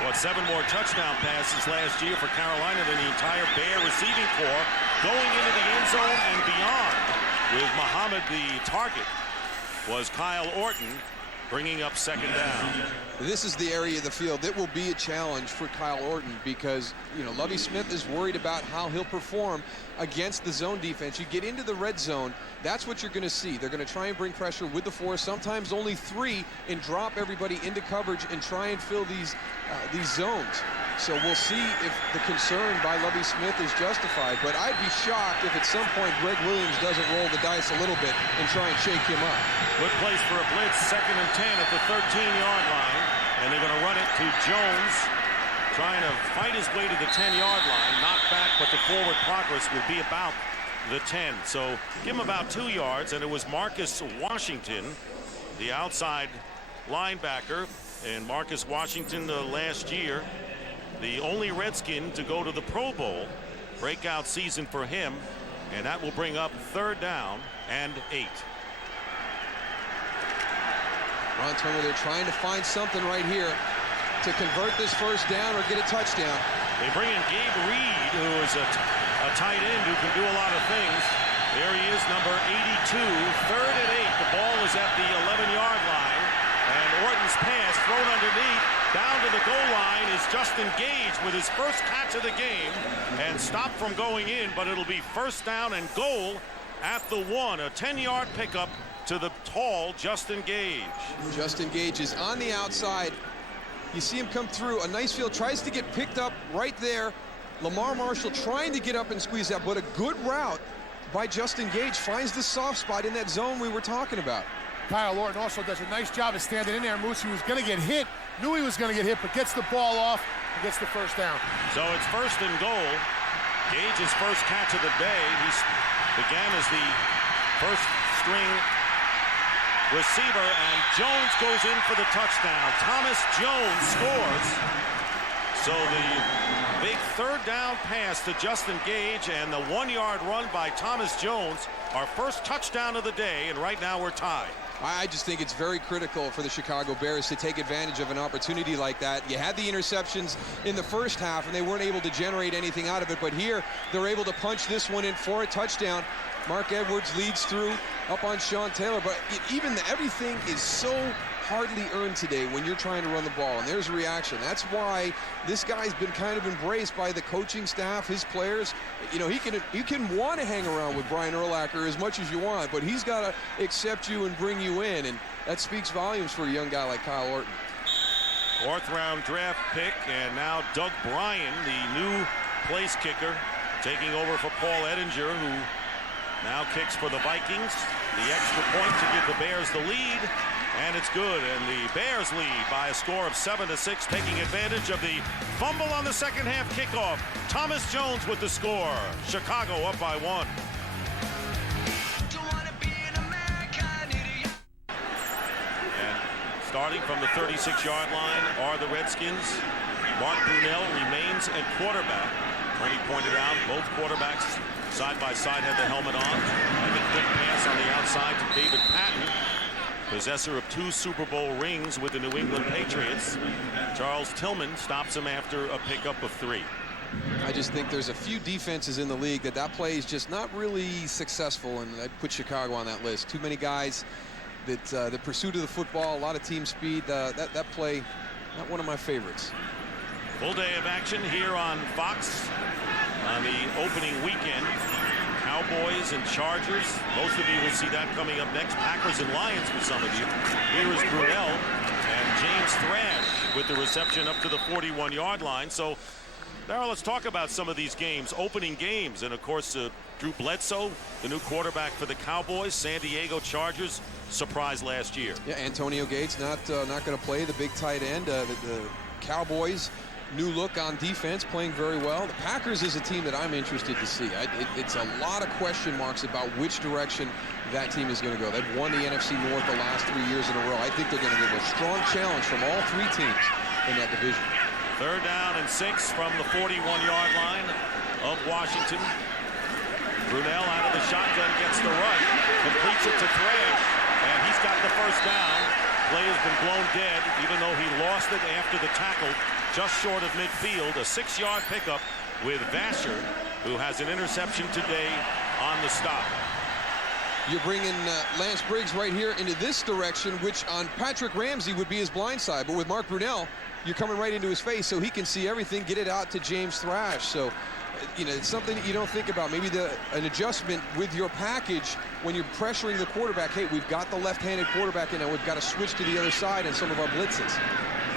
What, 7 more touchdown passes last year for Carolina than the entire Bear receiving corps, going into the end zone and beyond. With Muhammad, the target was Kyle Orton, bringing up 2nd down. This is the area of the field that will be a challenge for Kyle Orton because, you know, Lovie Smith is worried about how he'll perform against the zone defense. You get into the red zone, that's what you're going to see. They're going to try and bring pressure with the 4, sometimes only 3, and drop everybody into coverage and try and fill these zones. So we'll see if the concern by Lovie Smith is justified, but I'd be shocked if at some point Greg Williams doesn't roll the dice a little bit and try and shake him up. Good place for a blitz, 2nd and 10 at the 13-yard line, and they're going to run it to Jones, trying to fight his way to the 10-yard line, knocked back, but the forward progress will be about the 10. So give him about 2 yards, and it was Marcus Washington, the outside linebacker, and Marcus Washington last year, the only Redskin to go to the Pro Bowl. Breakout season for him, and that will bring up 3rd down and 8. Ron Turner, they're trying to find something right here to convert this first down or get a touchdown. They bring in Gabe Reed, who is a a tight end who can do a lot of things. There he is, number 82, 3rd and 8. The ball is at the 11-yard line. And Orton's pass thrown underneath. Down to the goal line is Justin Gage with his first catch of the game. And stopped from going in, but it'll be first down and goal at the 1. A 10-yard pickup to the tall Justin Gage. Justin Gage is on the outside. You see him come through. A nice field, tries to get picked up right there. Lamar Marshall trying to get up and squeeze out, but a good route by Justin Gage finds the soft spot in that zone we were talking about. Kyle Orton also does a nice job of standing in there. Moosey was going to get hit, knew he was going to get hit, but gets the ball off and gets the first down. So it's first and goal. Gage's first catch of the day. He began as the first string receiver, and Jones goes in for the touchdown. Thomas Jones scores. So the big 3rd down pass to Justin Gage and the 1-yard run by Thomas Jones, our first touchdown of the day, and right now we're tied. I just think it's very critical for the Chicago Bears to take advantage of an opportunity like that. You had the interceptions in the first half, and they weren't able to generate anything out of it, but here they're able to punch this one in for a touchdown. Mark Edwards leads through up on Sean Taylor, but everything is so hardly earned today when you're trying to run the ball, and there's a reaction. That's why this guy's been kind of embraced by the coaching staff, his players. You know, you can want to hang around with Brian Urlacher as much as you want, but he's got to accept you and bring you in, and that speaks volumes for a young guy like Kyle Orton. 4th-round draft pick, and now Doug Bryan, the new place kicker, taking over for Paul Ettinger, who now kicks for the Vikings. The extra point to give the Bears the lead. And it's good, and the Bears lead by a score of 7-6, taking advantage of the fumble on the second half kickoff. Thomas Jones with the score. Chicago up by 1. And starting from the 36-yard line are the Redskins. Mark Brunell remains at quarterback. Tony pointed out both quarterbacks side by side had the helmet on. And a quick pass on the outside to David Patton, possessor of 2 Super Bowl rings with the New England Patriots. Charles Tillman stops him after a pickup of 3. I just think there's a few defenses in the league that play is just not really successful, and I'd put Chicago on that list. Too many guys that the pursuit of the football, a lot of team speed. That play, not one of my favorites. Full day of action here on Fox on the opening weekend. Cowboys and Chargers. Most of you will see that coming up next. Packers and Lions for some of you. Here is Brunell and James Thrash with the reception up to the 41-yard line. So, now let's talk about some of these games, opening games. And, of course, Drew Bledsoe, the new quarterback for the Cowboys. San Diego Chargers, surprise last year. Yeah, Antonio Gates not going to play, the big tight end. The Cowboys, new look on defense, playing very well. The Packers is a team that I'm interested to see. It's a lot of question marks about which direction that team is going to go. They've won the NFC North the last 3 years in a row. I think they're going to get a strong challenge from all 3 teams in that division. 3rd down and 6 from the 41-yard line of Washington. Brunell out of the shotgun gets the run, completes it to Thrash, and he's got the first down. Play has been blown dead, even though he lost it after the tackle just short of midfield. A 6-yard pickup with Vasher, who has an interception today on the stop. You're bringing Lance Briggs right here into this direction, which on Patrick Ramsey would be his blind side. But with Mark Brunell, you're coming right into his face, so he can see everything, get it out to James Thrash. So, you know, it's something that you don't think about. Maybe an adjustment with your package when you're pressuring the quarterback. Hey, we've got the left-handed quarterback, and now we've got to switch to the other side in some of our blitzes.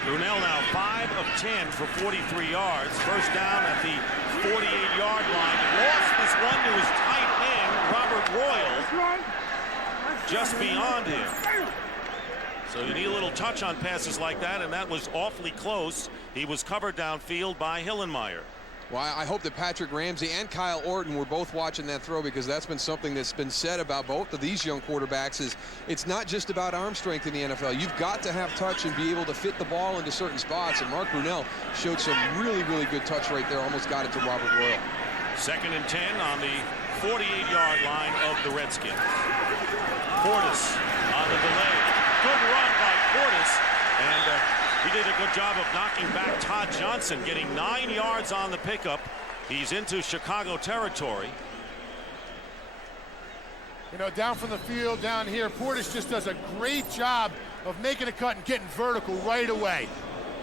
Brunell now 5 of 10 for 43 yards. First down at the 48-yard line. Lost this one to his tight end, Robert Royal, just beyond him. So you need a little touch on passes like that, and that was awfully close. He was covered downfield by Hillenmeyer. Well, I hope that Patrick Ramsey and Kyle Orton were both watching that throw, because that's been something that's been said about both of these young quarterbacks. Is it's not just about arm strength in the NFL. You've got to have touch and be able to fit the ball into certain spots, and Mark Brunell showed some really, really good touch right there. Almost got it to Robert Royal. 2nd and 10 on the 48-yard line of the Redskins. Portis on the delay. Good run by Portis, and he did a good job of knocking back Todd Johnson, getting 9 yards on the pickup. He's into Chicago territory. You know, down from the field, down here, Portis just does a great job of making a cut and getting vertical right away.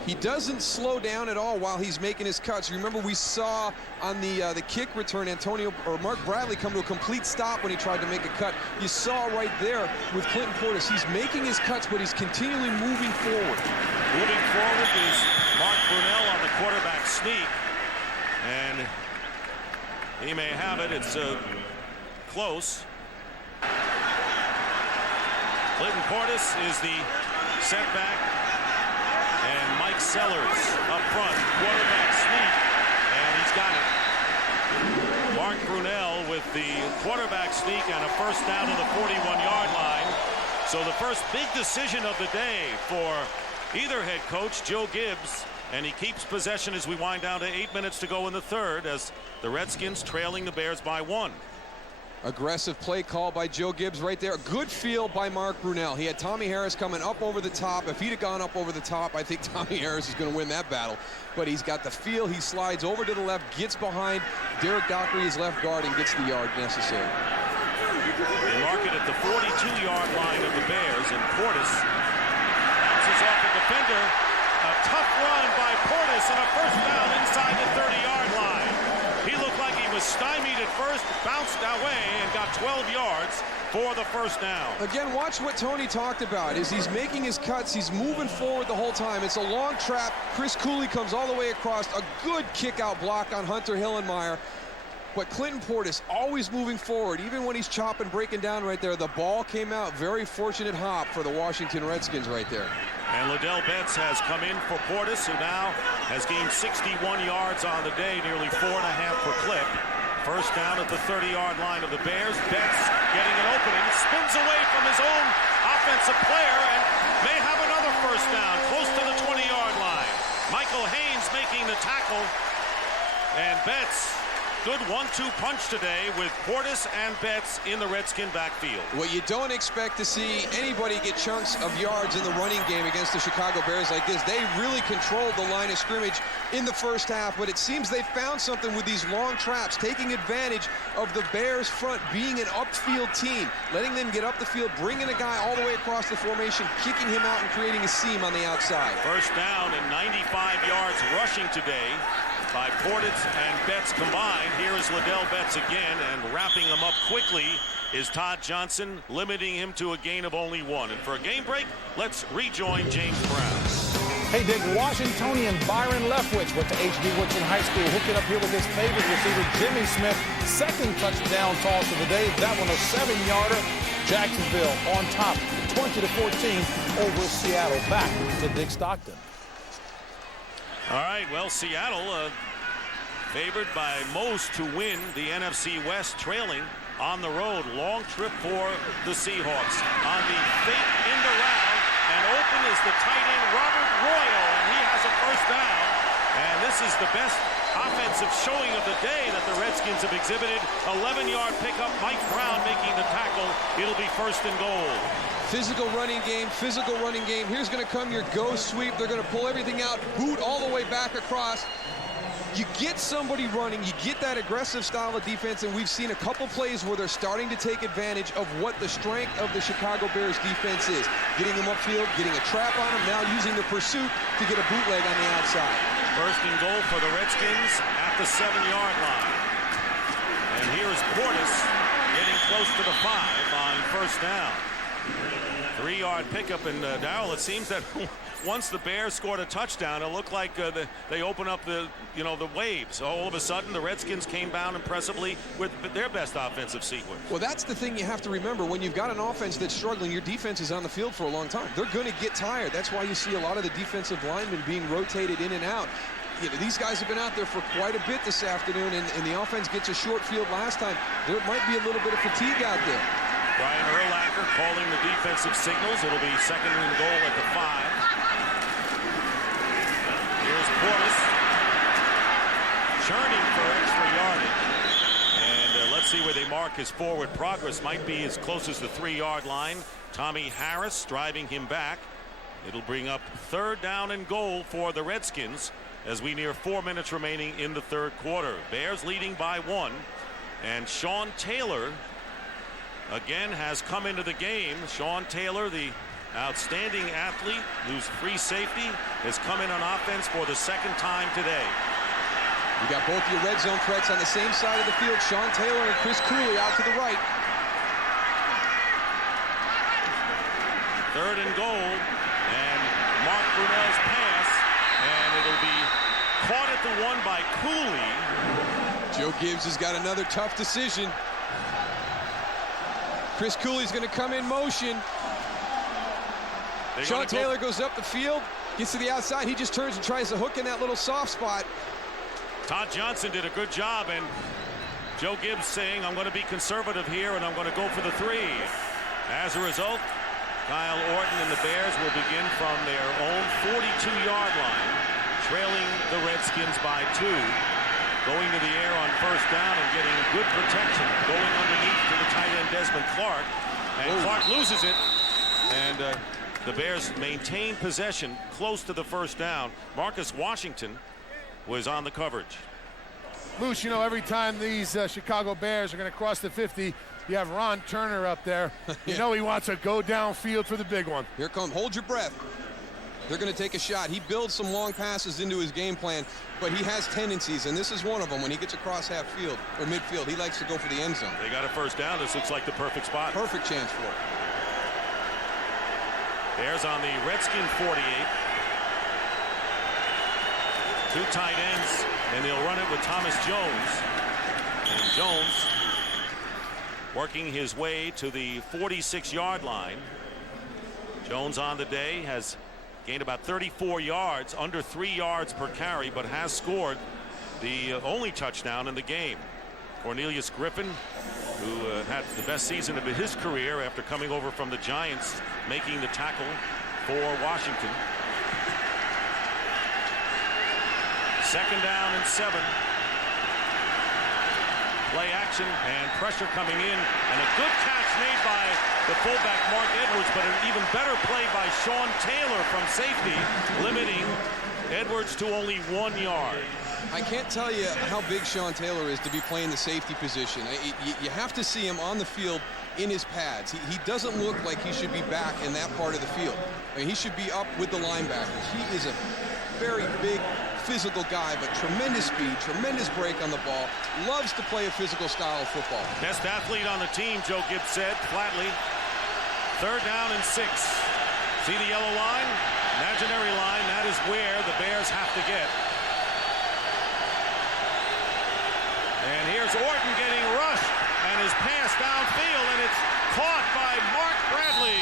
He doesn't slow down at all while he's making his cuts. Remember, we saw on the kick return Mark Bradley come to a complete stop when he tried to make a cut. You saw right there with Clinton Portis, he's making his cuts, but he's continually moving forward. Moving forward is Mark Brunell on the quarterback sneak, and he may have it. It's close. Clinton Portis is the setback, and Mike Sellers up front, quarterback sneak, and he's got it. Mark Brunell with the quarterback sneak and a first down to the 41-yard line. So the first big decision of the day for either head coach, Joe Gibbs, and he keeps possession as we wind down to 8 minutes to go in the third, as the Redskins trailing the Bears by 1. Aggressive play call by Joe Gibbs right there. Good feel by Mark Brunell. He had Tommy Harris coming up over the top. If he'd have gone up over the top, I think Tommy Harris is going to win that battle. But he's got the feel. He slides over to the left, gets behind Derek Dockery, his left guard, and gets the yard necessary. They mark it at the 42-yard line of the Bears, and Portis bounces off the defender. A tough run by Portis and a first down inside the 30-yard line. He looked like he was stymied at first, bounced away, and got 12 yards for the first down. Again, watch what Tony talked about. Is he's making his cuts, he's moving forward the whole time. It's a long trap. Chris Cooley comes all the way across. A good kick-out block on Hunter Hillenmeyer. But Clinton Portis always moving forward, even when he's chopping, breaking down right there. The ball came out. Very fortunate hop for the Washington Redskins right there. And Liddell Betts has come in for Portis, who now has gained 61 yards on the day, nearly 4.5 per clip. First down at the 30-yard line of the Bears. Betts getting an opening, spins away from his own offensive player, and may have another first down close to the 20-yard line. Michael Haynes making the tackle, and Betts. Good 1-2 punch today with Portis and Betts in the Redskin backfield. Well, you don't expect to see anybody get chunks of yards in the running game against the Chicago Bears like this. They really controlled the line of scrimmage in the first half, but it seems they found something with these long traps, taking advantage of the Bears front being an upfield team, letting them get up the field, bringing a guy all the way across the formation, kicking him out and creating a seam on the outside. First down and 95 yards rushing today by Portis and Betts combined. Here is Liddell Betts again, and wrapping him up quickly is Todd Johnson, limiting him to a gain of only 1. And for a game break, let's rejoin James Brown. Hey, Dick, Washingtonian Byron Leftwich went to H.D. Woodson High School, hooking up here with his favorite receiver, Jimmy Smith. Second touchdown toss of the day. That one a 7-yarder. Jacksonville on top, 20-14 over Seattle. Back to Dick Stockton. All right, well, Seattle favored by most to win the NFC West, trailing on the road. Long trip for the Seahawks. On the fake end around, and open is the tight end Robert Royal, and he has a first down. And this is the best offensive showing of the day that the Redskins have exhibited. 11-yard pickup, Mike Brown making the tackle. It'll be first and goal. Physical running game, physical running game. Here's going to come your go sweep. They're going to pull everything out, boot all the way back across. You get somebody running, you get that aggressive style of defense, and we've seen a couple plays where they're starting to take advantage of what the strength of the Chicago Bears defense is. Getting them upfield, getting a trap on them, now using the pursuit to get a bootleg on the outside. First and goal for the Redskins at the 7-yard line. And here's Portis getting close to the 5 on first down. 3-yard pickup, and Darrell, it seems that once the Bears scored a touchdown, it looked like they opened up the waves. All of a sudden, the Redskins came down impressively with their best offensive sequence. Well, that's the thing you have to remember. When you've got an offense that's struggling, your defense is on the field for a long time. They're going to get tired. That's why you see a lot of the defensive linemen being rotated in and out. You know, these guys have been out there for quite a bit this afternoon, and the offense gets a short field last time. There might be a little bit of fatigue out there. Brian Urlacher calling the defensive signals. It'll be second and goal at the 5. Here's Portis, churning for extra yardage. And let's see where they mark his forward progress. Might be as close as the 3-yard line. Tommy Harris driving him back. It'll bring up third down and goal for the Redskins as we near 4 minutes remaining in the third quarter. Bears leading by 1. And Sean Taylor again has come into the game. Sean Taylor, the outstanding athlete who's free safety, has come in on offense for the second time today. You got both your red zone threats on the same side of the field. Sean Taylor and Chris Cooley out to the right. Third and goal, and Mark Brunell's pass, and it'll be caught at the 1 by Cooley. Joe Gibbs has got another tough decision. Chris Cooley's going to come in motion. Sean Taylor goes up the field, gets to the outside. He just turns and tries to hook in that little soft spot. Todd Johnson did a good job, and Joe Gibbs saying, I'm going to be conservative here, and I'm going to go for the 3. As a result, Kyle Orton and the Bears will begin from their own 42-yard line, trailing the Redskins by 2, going to the air on first down and getting good protection, going underneath to the tight end Desmond Clark, and Clark loses it, and the Bears maintain possession close to the first down. Marcus Washington was on the coverage. Moose, you know, every time these Chicago Bears are going to cross the 50, you have Ron Turner up there. You know he wants to go downfield for the big one. Here come, hold your breath. They're going to take a shot. He builds some long passes into his game plan, but he has tendencies, and this is one of them. When he gets across half field or midfield, he likes to go for the end zone. They got a first down. This looks like the perfect spot. Perfect chance for it. Bears on the Redskin 48. 2 tight ends, and they'll run it with Thomas Jones. And Jones working his way to the 46-yard line. Jones on the day has gained about 34 yards, under 3 yards per carry, but has scored the only touchdown in the game. Cornelius Griffin, who had the best season of his career after coming over from the Giants, making the tackle for Washington. Second down and 7. Play action and pressure coming in, and a good catch made by the fullback Mark Edwards, but an even better play by Sean Taylor from safety, limiting Edwards to only 1 yard. I can't tell you how big Sean Taylor is to be playing the safety position. You have to see him on the field in his pads. He doesn't look like he should be back in that part of the field. I mean, he should be up with the linebackers. He is a very big, physical guy, but tremendous speed, tremendous break on the ball. Loves to play a physical style of football. Best athlete on the team, Joe Gibbs said flatly. Third down and 6. See the yellow line? Imaginary line. That is where the Bears have to get. And here's Orton getting rushed, and his pass downfield, and it's caught by Mark Bradley.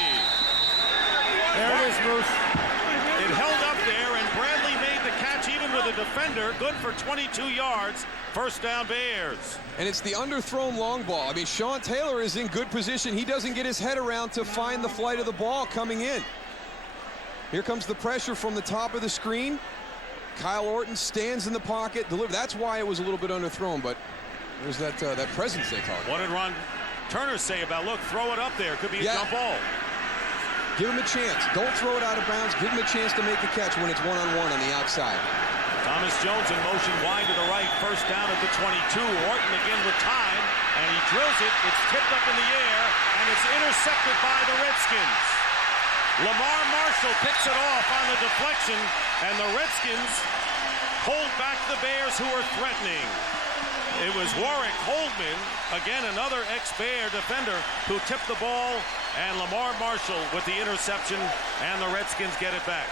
There it is, Bruce. It held up there, and Bradley made the catch even with a defender. Good for 22 yards. First down, Bears. And it's the underthrown long ball. I mean, Sean Taylor is in good position. He doesn't get his head around to find the flight of the ball coming in. Here comes the pressure from the top of the screen. Kyle Orton stands in the pocket, That's why it was a little bit underthrown, but there's that presence they call it. What did Ron Turner say about, look, throw it up there. Could be a jump ball. Give him a chance. Don't throw it out of bounds. Give him a chance to make the catch when it's one-on-one on the outside. Thomas Jones in motion wide to the right. First down at the 22. Orton again with time, and he drills it. It's tipped up in the air, and it's intercepted by the Redskins. Lamar Marshall picks it off on the deflection, and the Redskins hold back the Bears, who are threatening. It was Warwick Holdman, again another ex-Bear defender, who tipped the ball, and Lamar Marshall with the interception, and the Redskins get it back.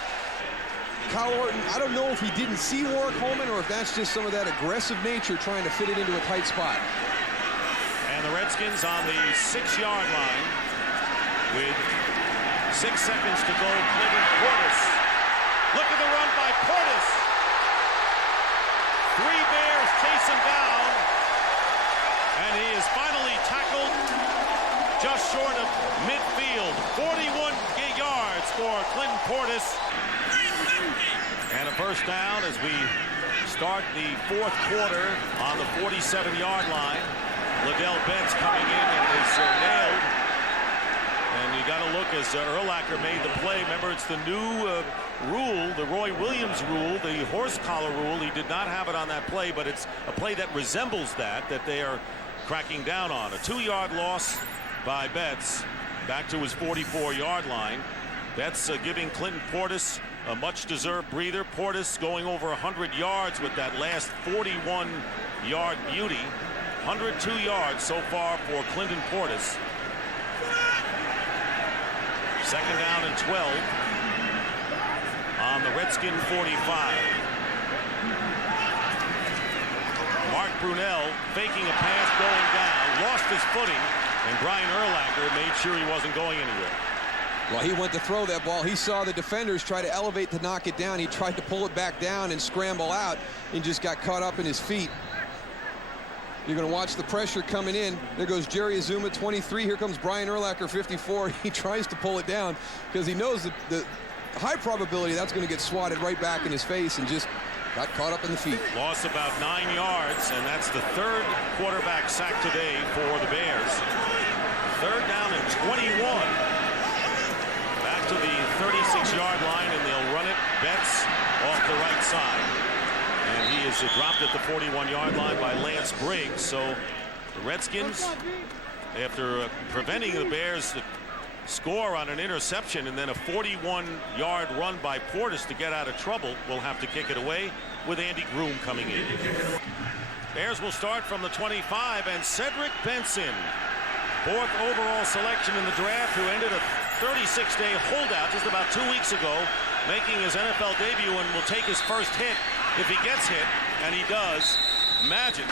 Kyle Orton, I don't know if he didn't see Warwick Holdman or if that's just some of that aggressive nature trying to fit it into a tight spot. And the Redskins on the 6-yard line with 6 seconds to go. Clinton Portis. Look at the run by Portis. 3 Bears chase him down, and he is finally tackled just short of midfield. 41 yards for Clinton Portis. And a first down as we start the fourth quarter on the 47-yard line. Liddell Betts coming in and is nailed. And you got to look as Urlacher made the play. Remember, it's the new rule, the Roy Williams rule, the horse collar rule. He did not have it on that play, but it's a play that resembles that they are cracking down on. A 2-yard loss by Betts back to his 44-yard line. Betts giving Clinton Portis a much-deserved breather. Portis going over 100 yards with that last 41-yard beauty. 102 yards so far for Clinton Portis. Second down and 12 on the Redskin 45. Mark Brunell faking a pass going down, lost his footing, and Brian Urlacher made sure he wasn't going anywhere. Well, he went to throw that ball. He saw the defenders try to elevate to knock it down. He tried to pull it back down and scramble out and just got caught up in his feet. You're going to watch the pressure coming in. There goes Jerry Azuma, 23. Here comes Brian Urlacher, 54. He tries to pull it down because he knows that the high probability that's going to get swatted right back in his face, and just got caught up in the feet. Lost about 9 yards, and that's the third quarterback sack today for the Bears. Third down and 21. Back to the 36-yard line, and they'll run it. Betts off the right side. And he is dropped at the 41-yard line by Lance Briggs. So the Redskins, after preventing the Bears to score on an interception and then a 41-yard run by Portis to get out of trouble, will have to kick it away with Andy Groom coming in. Bears will start from the 25, and Cedric Benson, 4th overall selection in the draft, who ended a 36-day holdout just about 2 weeks ago, making his NFL debut, and will take his first hit if he gets hit, and he does. Imagine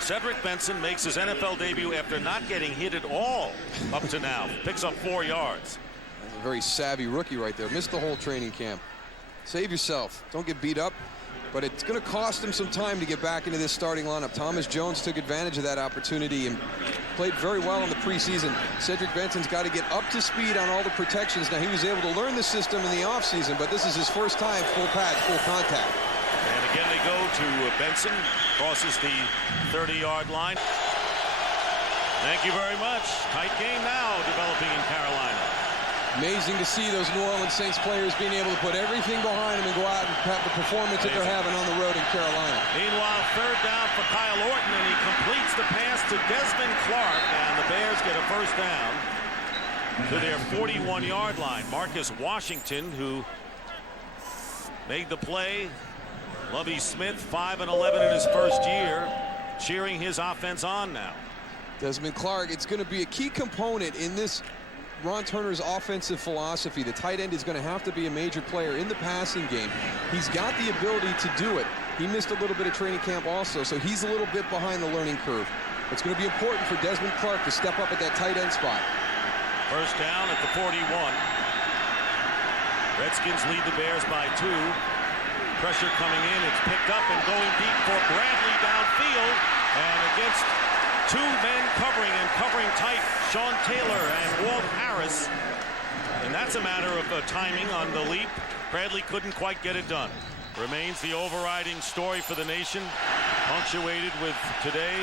Cedric Benson makes his NFL debut after not getting hit at all up to now. Picks up 4 yards. That's a very savvy rookie right there. Missed the whole training camp. Save yourself. Don't get beat up. But it's going to cost him some time to get back into this starting lineup. Thomas Jones took advantage of that opportunity and played very well in the preseason. Cedric Benson's got to get up to speed on all the protections. Now, he was able to learn the system in the offseason, but this is his first time full patch, full contact. And again, they go to Benson, crosses the 30-yard line. Thank you very much. Tight game now developing in Carolina. Amazing to see those New Orleans Saints players being able to put everything behind them and go out and have the performance that they're having on the road in Carolina. Meanwhile, third down for Kyle Orton, and he completes the pass to Desmond Clark, and the Bears get a first down to their 41-yard line. Marcus Washington, who made the play. Lovie Smith, 5-11 in his first year, cheering his offense on now. Desmond Clark, it's going to be a key component in this Ron Turner's offensive philosophy. The tight end is going to have to be a major player in the passing game. He's got the ability to do it. He missed a little bit of training camp also, so he's a little bit behind the learning curve. It's going to be important for Desmond Clark to step up at that tight end spot. First down at the 41. Redskins lead the Bears by 2. Pressure coming in. It's picked up and going deep for Bradley downfield. And against 2 men covering tight, Sean Taylor and Walt Harris. And that's a matter of timing on the leap. Bradley couldn't quite get it done. Remains the overriding story for the nation, punctuated with today,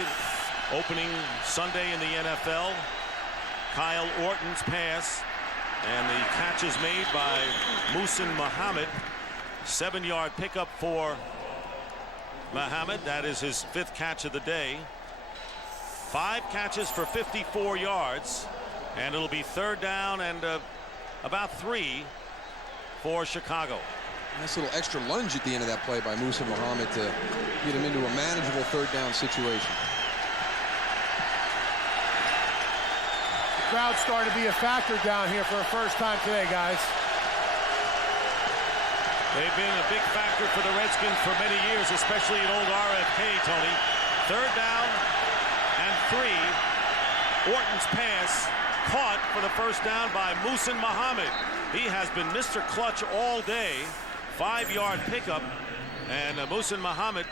opening Sunday in the NFL. Kyle Orton's pass, and the catch is made by Muhsin Muhammad. 7-yard pickup for Muhammad. That is his 5th catch of the day. 5 catches for 54 yards, and it'll be third down and about 3 for Chicago. Nice little extra lunge at the end of that play by Muhsin Muhammad to get him into a manageable third down situation. The crowd starting to be a factor down here for the first time today, guys. They've been a big factor for the Redskins for many years, especially at old RFK, Tony. Third down and 3. Orton's pass caught for the first down by Muhsin Muhammad. He has been Mr. Clutch all day. 5-yard pickup, and Muhsin Muhammad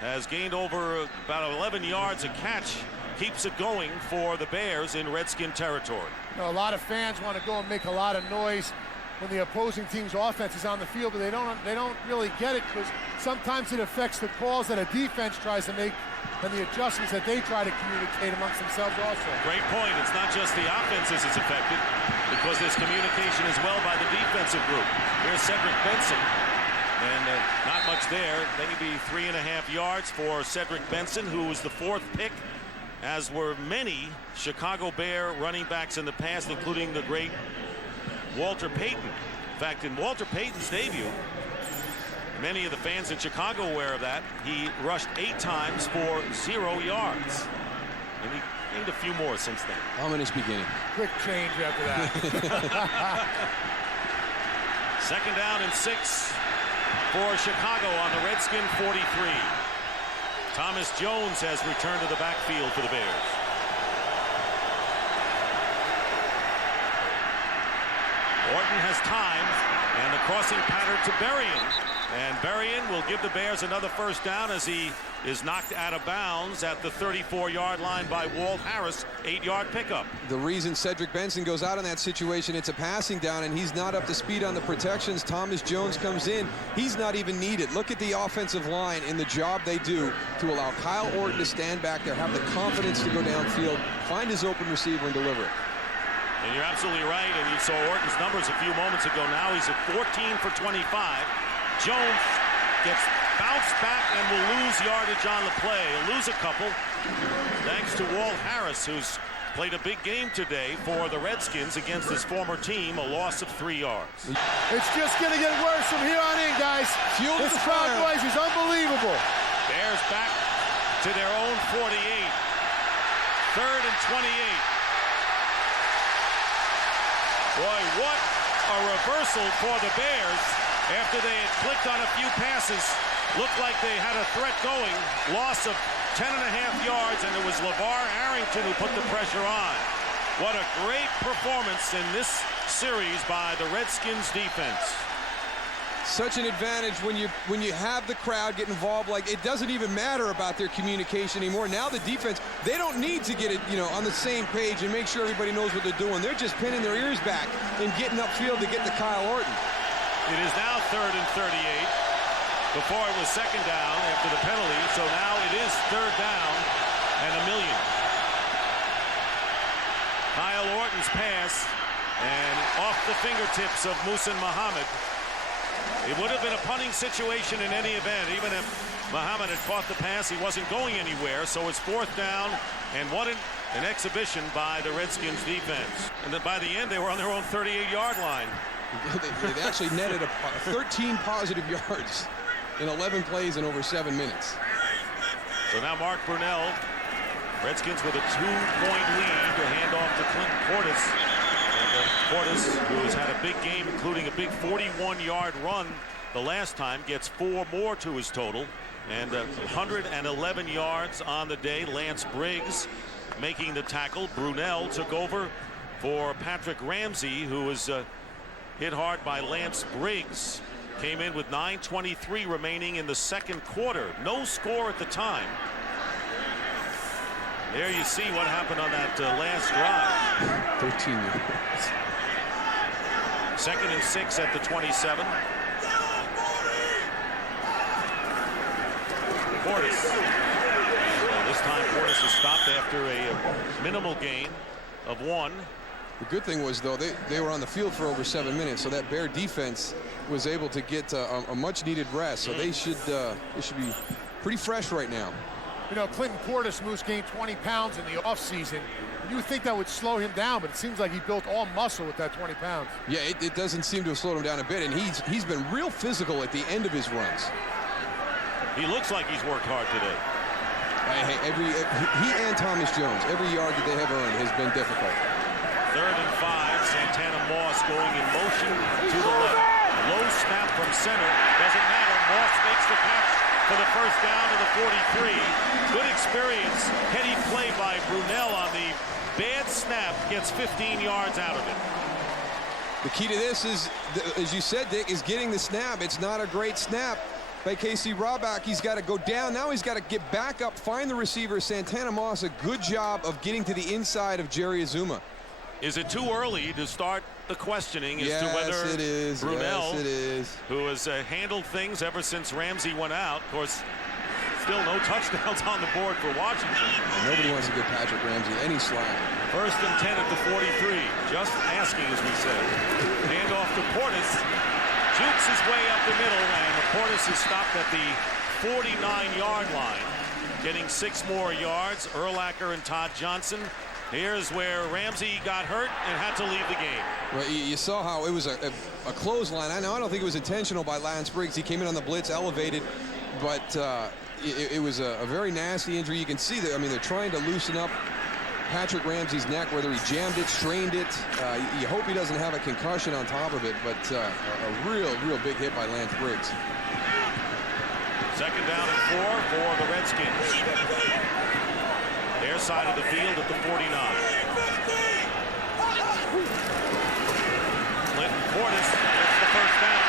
has gained over about 11 yards a catch. Keeps it going for the Bears in Redskin territory. You know, a lot of fans want to go and make a lot of noise when the opposing team's offense is on the field, but they don't really get it because sometimes it affects the calls that a defense tries to make and the adjustments that they try to communicate amongst themselves also. Great point. It's not just the offenses is affected because there's communication as well by the defensive group. Here's Cedric Benson, and not much there. Maybe 3.5 yards for Cedric Benson, who was the 4th pick, as were many Chicago Bear running backs in the past, including the great Walter Payton. In fact, in Walter Payton's debut, many of the fans in Chicago are aware of that. He rushed 8 times for 0 yards. And he gained a few more since then. Ominous beginning. Quick change after that. 2nd down and 6 for Chicago on the Redskin 43. Thomas Jones has returned to the backfield for the Bears. Orton has time, and the crossing pattern to Berrien. And Berrien will give the Bears another 1st down as he is knocked out of bounds at the 34-yard line by Walt Harris. 8-yard pickup. The reason Cedric Benson goes out in that situation, it's a passing down, and he's not up to speed on the protections. Thomas Jones comes in. He's not even needed. Look at the offensive line in the job they do to allow Kyle Orton to stand back there, have the confidence to go downfield, find his open receiver, and deliver it. And you're absolutely right, and you saw Orton's numbers a few moments ago. Now he's at 14 for 25. Jones gets bounced back and will lose yardage on the play. He'll lose a couple thanks to Walt Harris, who's played a big game today for the Redskins against his former team, a loss of 3 yards. It's just going to get worse from here on in, guys. This crowd noise is unbelievable. Bears back to their own 48. 3rd and 28. Boy, what a reversal for the Bears after they had clicked on a few passes. Looked like they had a threat going. Loss of 10.5 yards, and it was LeVar Arrington who put the pressure on. What a great performance in this series by the Redskins defense. Such an advantage when you have the crowd get involved. Like, it doesn't even matter about their communication anymore. Now the defense, they don't need to get it, on the same page and make sure everybody knows what they're doing. They're just pinning their ears back and getting upfield to get to Kyle Orton. It is now 3rd and 38. Before it was 2nd down after the penalty, so now it is 3rd down and 1,000,000. Kyle Orton's pass, and off the fingertips of Muhsin Muhammad. It would have been a punting situation in any event. Even if Muhammad had caught the pass, he wasn't going anywhere. So it's 4th down, and what an exhibition by the Redskins defense. And then by the end, they were on their own 38-yard line. They actually netted 13 positive yards in 11 plays in over 7 minutes. So now Mark Brunell, Redskins with a 2-point lead to hand off to Clinton Portis. And Portis, who has had a big game, including a big 41-yard run the last time, gets 4 more to his total. And 111 yards on the day. Lance Briggs making the tackle. Brunell took over for Patrick Ramsey, who was hit hard by Lance Briggs. Came in with 9:23 remaining in the 2nd quarter. No score at the time. There you see what happened on that last drive. 13 yards. 2nd and 6 at the 27. Portis. This time Portis is stopped after a minimal gain of 1. The good thing was, though, they were on the field for over 7 minutes, so that Bear defense was able to get a much-needed rest. So they should be pretty fresh right now. Clinton Portis, Moose, gained 20 pounds in the offseason. You would think that would slow him down, but it seems like he built all muscle with that 20 pounds. Yeah, it doesn't seem to have slowed him down a bit, and he's been real physical at the end of his runs. He looks like he's worked hard today. He and Thomas Jones, every yard that they have earned has been difficult. 3rd and 5. Santana Moss going in motion to the left. Low snap from center. Doesn't matter. Moss makes the catch for the 1st down to the 43. Good experience. Heady play by Brunell on the bad snap. Gets 15 yards out of it. The key to this is, as you said, Dick, is getting the snap. It's not a great snap by Casey Robach. He's got to go down. Now he's got to get back up, find the receiver. Santana Moss, a good job of getting to the inside of Jerry Azuma. Is it too early to start the questioning as to whether it is. Brunell, yes, it is. who has handled things ever since Ramsey went out, of course, still no touchdowns on the board for Washington. Nobody wants to give Patrick Ramsey any slack. 1st and 10 at the 43. Just asking, as we said. Hand off to Portis. Jukes his way up the middle, and Portis is stopped at the 49-yard line, getting 6 more yards. Urlacher and Todd Johnson. Here's where Ramsey got hurt and had to leave the game. Well, you saw how it was a clothesline. I don't think it was intentional by Lance Briggs. He came in on the blitz, elevated, but it was a very nasty injury. You can see that. I mean, they're trying to loosen up Patrick Ramsey's neck, whether he jammed it, strained it. You hope he doesn't have a concussion on top of it, but a real big hit by Lance Briggs. 2nd down and 4 for the Redskins. Their side of the field at the 49. Clinton Portis gets the 1st down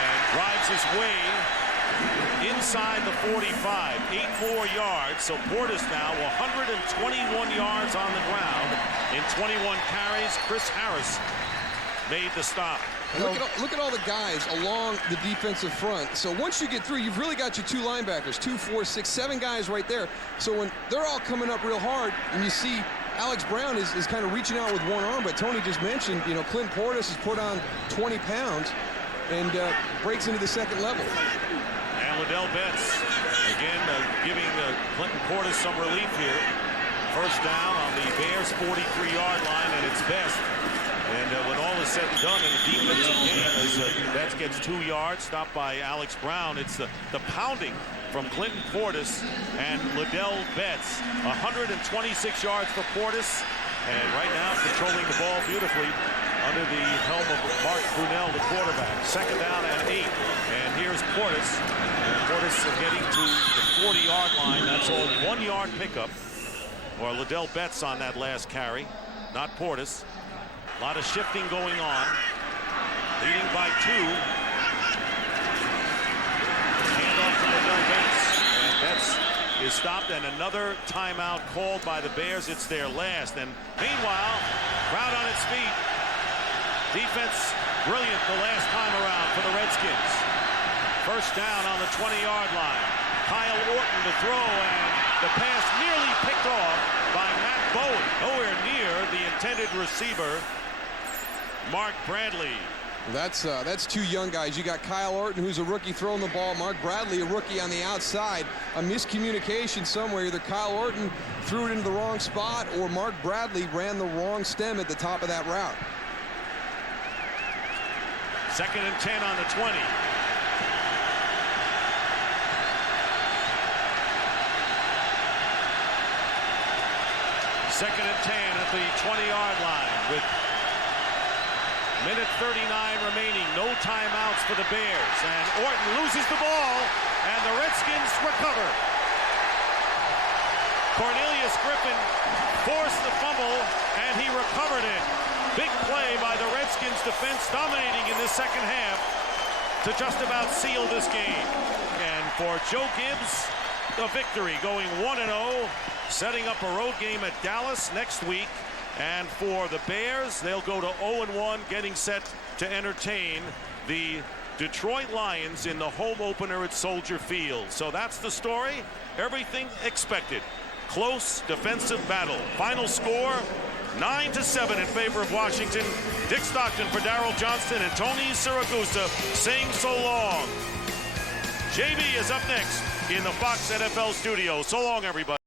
and drives his way inside the 45. 8 more yards. So Portis now 121 yards on the ground in 21 carries. Chris Harris made the stop. Look at all the guys along the defensive front. So once you get through, you've really got your 2 linebackers, 2, 4, 6, 7 guys right there. So when they're all coming up real hard, and you see Alex Brown is kind of reaching out with one arm, but Tony just mentioned, Clint Portis has put on 20 pounds and breaks into the 2nd level. And Liddell Betts, again, giving Clinton Portis some relief here. 1st down on the Bears' 43-yard line, and it's Best. And when all is said and done in a defensive game, as Betts gets 2 yards, stopped by Alex Brown, it's the pounding from Clinton Portis and Liddell Betts. 126 yards for Portis, and right now controlling the ball beautifully under the helm of Mark Brunell, the quarterback. 2nd down and 8, and here's Portis. And Portis getting to the 40-yard line. That's all 1-yard pickup, or Liddell Betts on that last carry, not Portis. A lot of shifting going on. Leading by 2. Hand off to Liddell Betts. And Betts is stopped, and another timeout called by the Bears. It's their last. And meanwhile, crowd on its feet. Defense brilliant the last time around for the Redskins. 1st down on the 20-yard line. Kyle Orton to throw, and the pass nearly picked off by Matt Bowen. Nowhere near the intended receiver, Mark Bradley. That's 2 young guys. You got Kyle Orton, who's a rookie, throwing the ball. Mark Bradley, a rookie on the outside. A miscommunication somewhere. Either Kyle Orton threw it into the wrong spot, or Mark Bradley ran the wrong stem at the top of that route. 2nd and 10 on the 20. 2nd and 10 at the 20-yard line with minute 39 remaining. No timeouts for the Bears. And Orton loses the ball, and the Redskins recover. Cornelius Griffin forced the fumble, and he recovered it. Big play by the Redskins defense, dominating in this 2nd half to just about seal this game. And for Joe Gibbs, the victory, going 1-0, setting up a road game at Dallas next week. And for the Bears, they'll go to 0-1, getting set to entertain the Detroit Lions in the home opener at Soldier Field. So that's the story. Everything expected. Close defensive battle. Final score, 9-7 in favor of Washington. Dick Stockton for Darryl Johnston and Tony Siragusa saying so long. JB is up next in the Fox NFL studio. So long, everybody.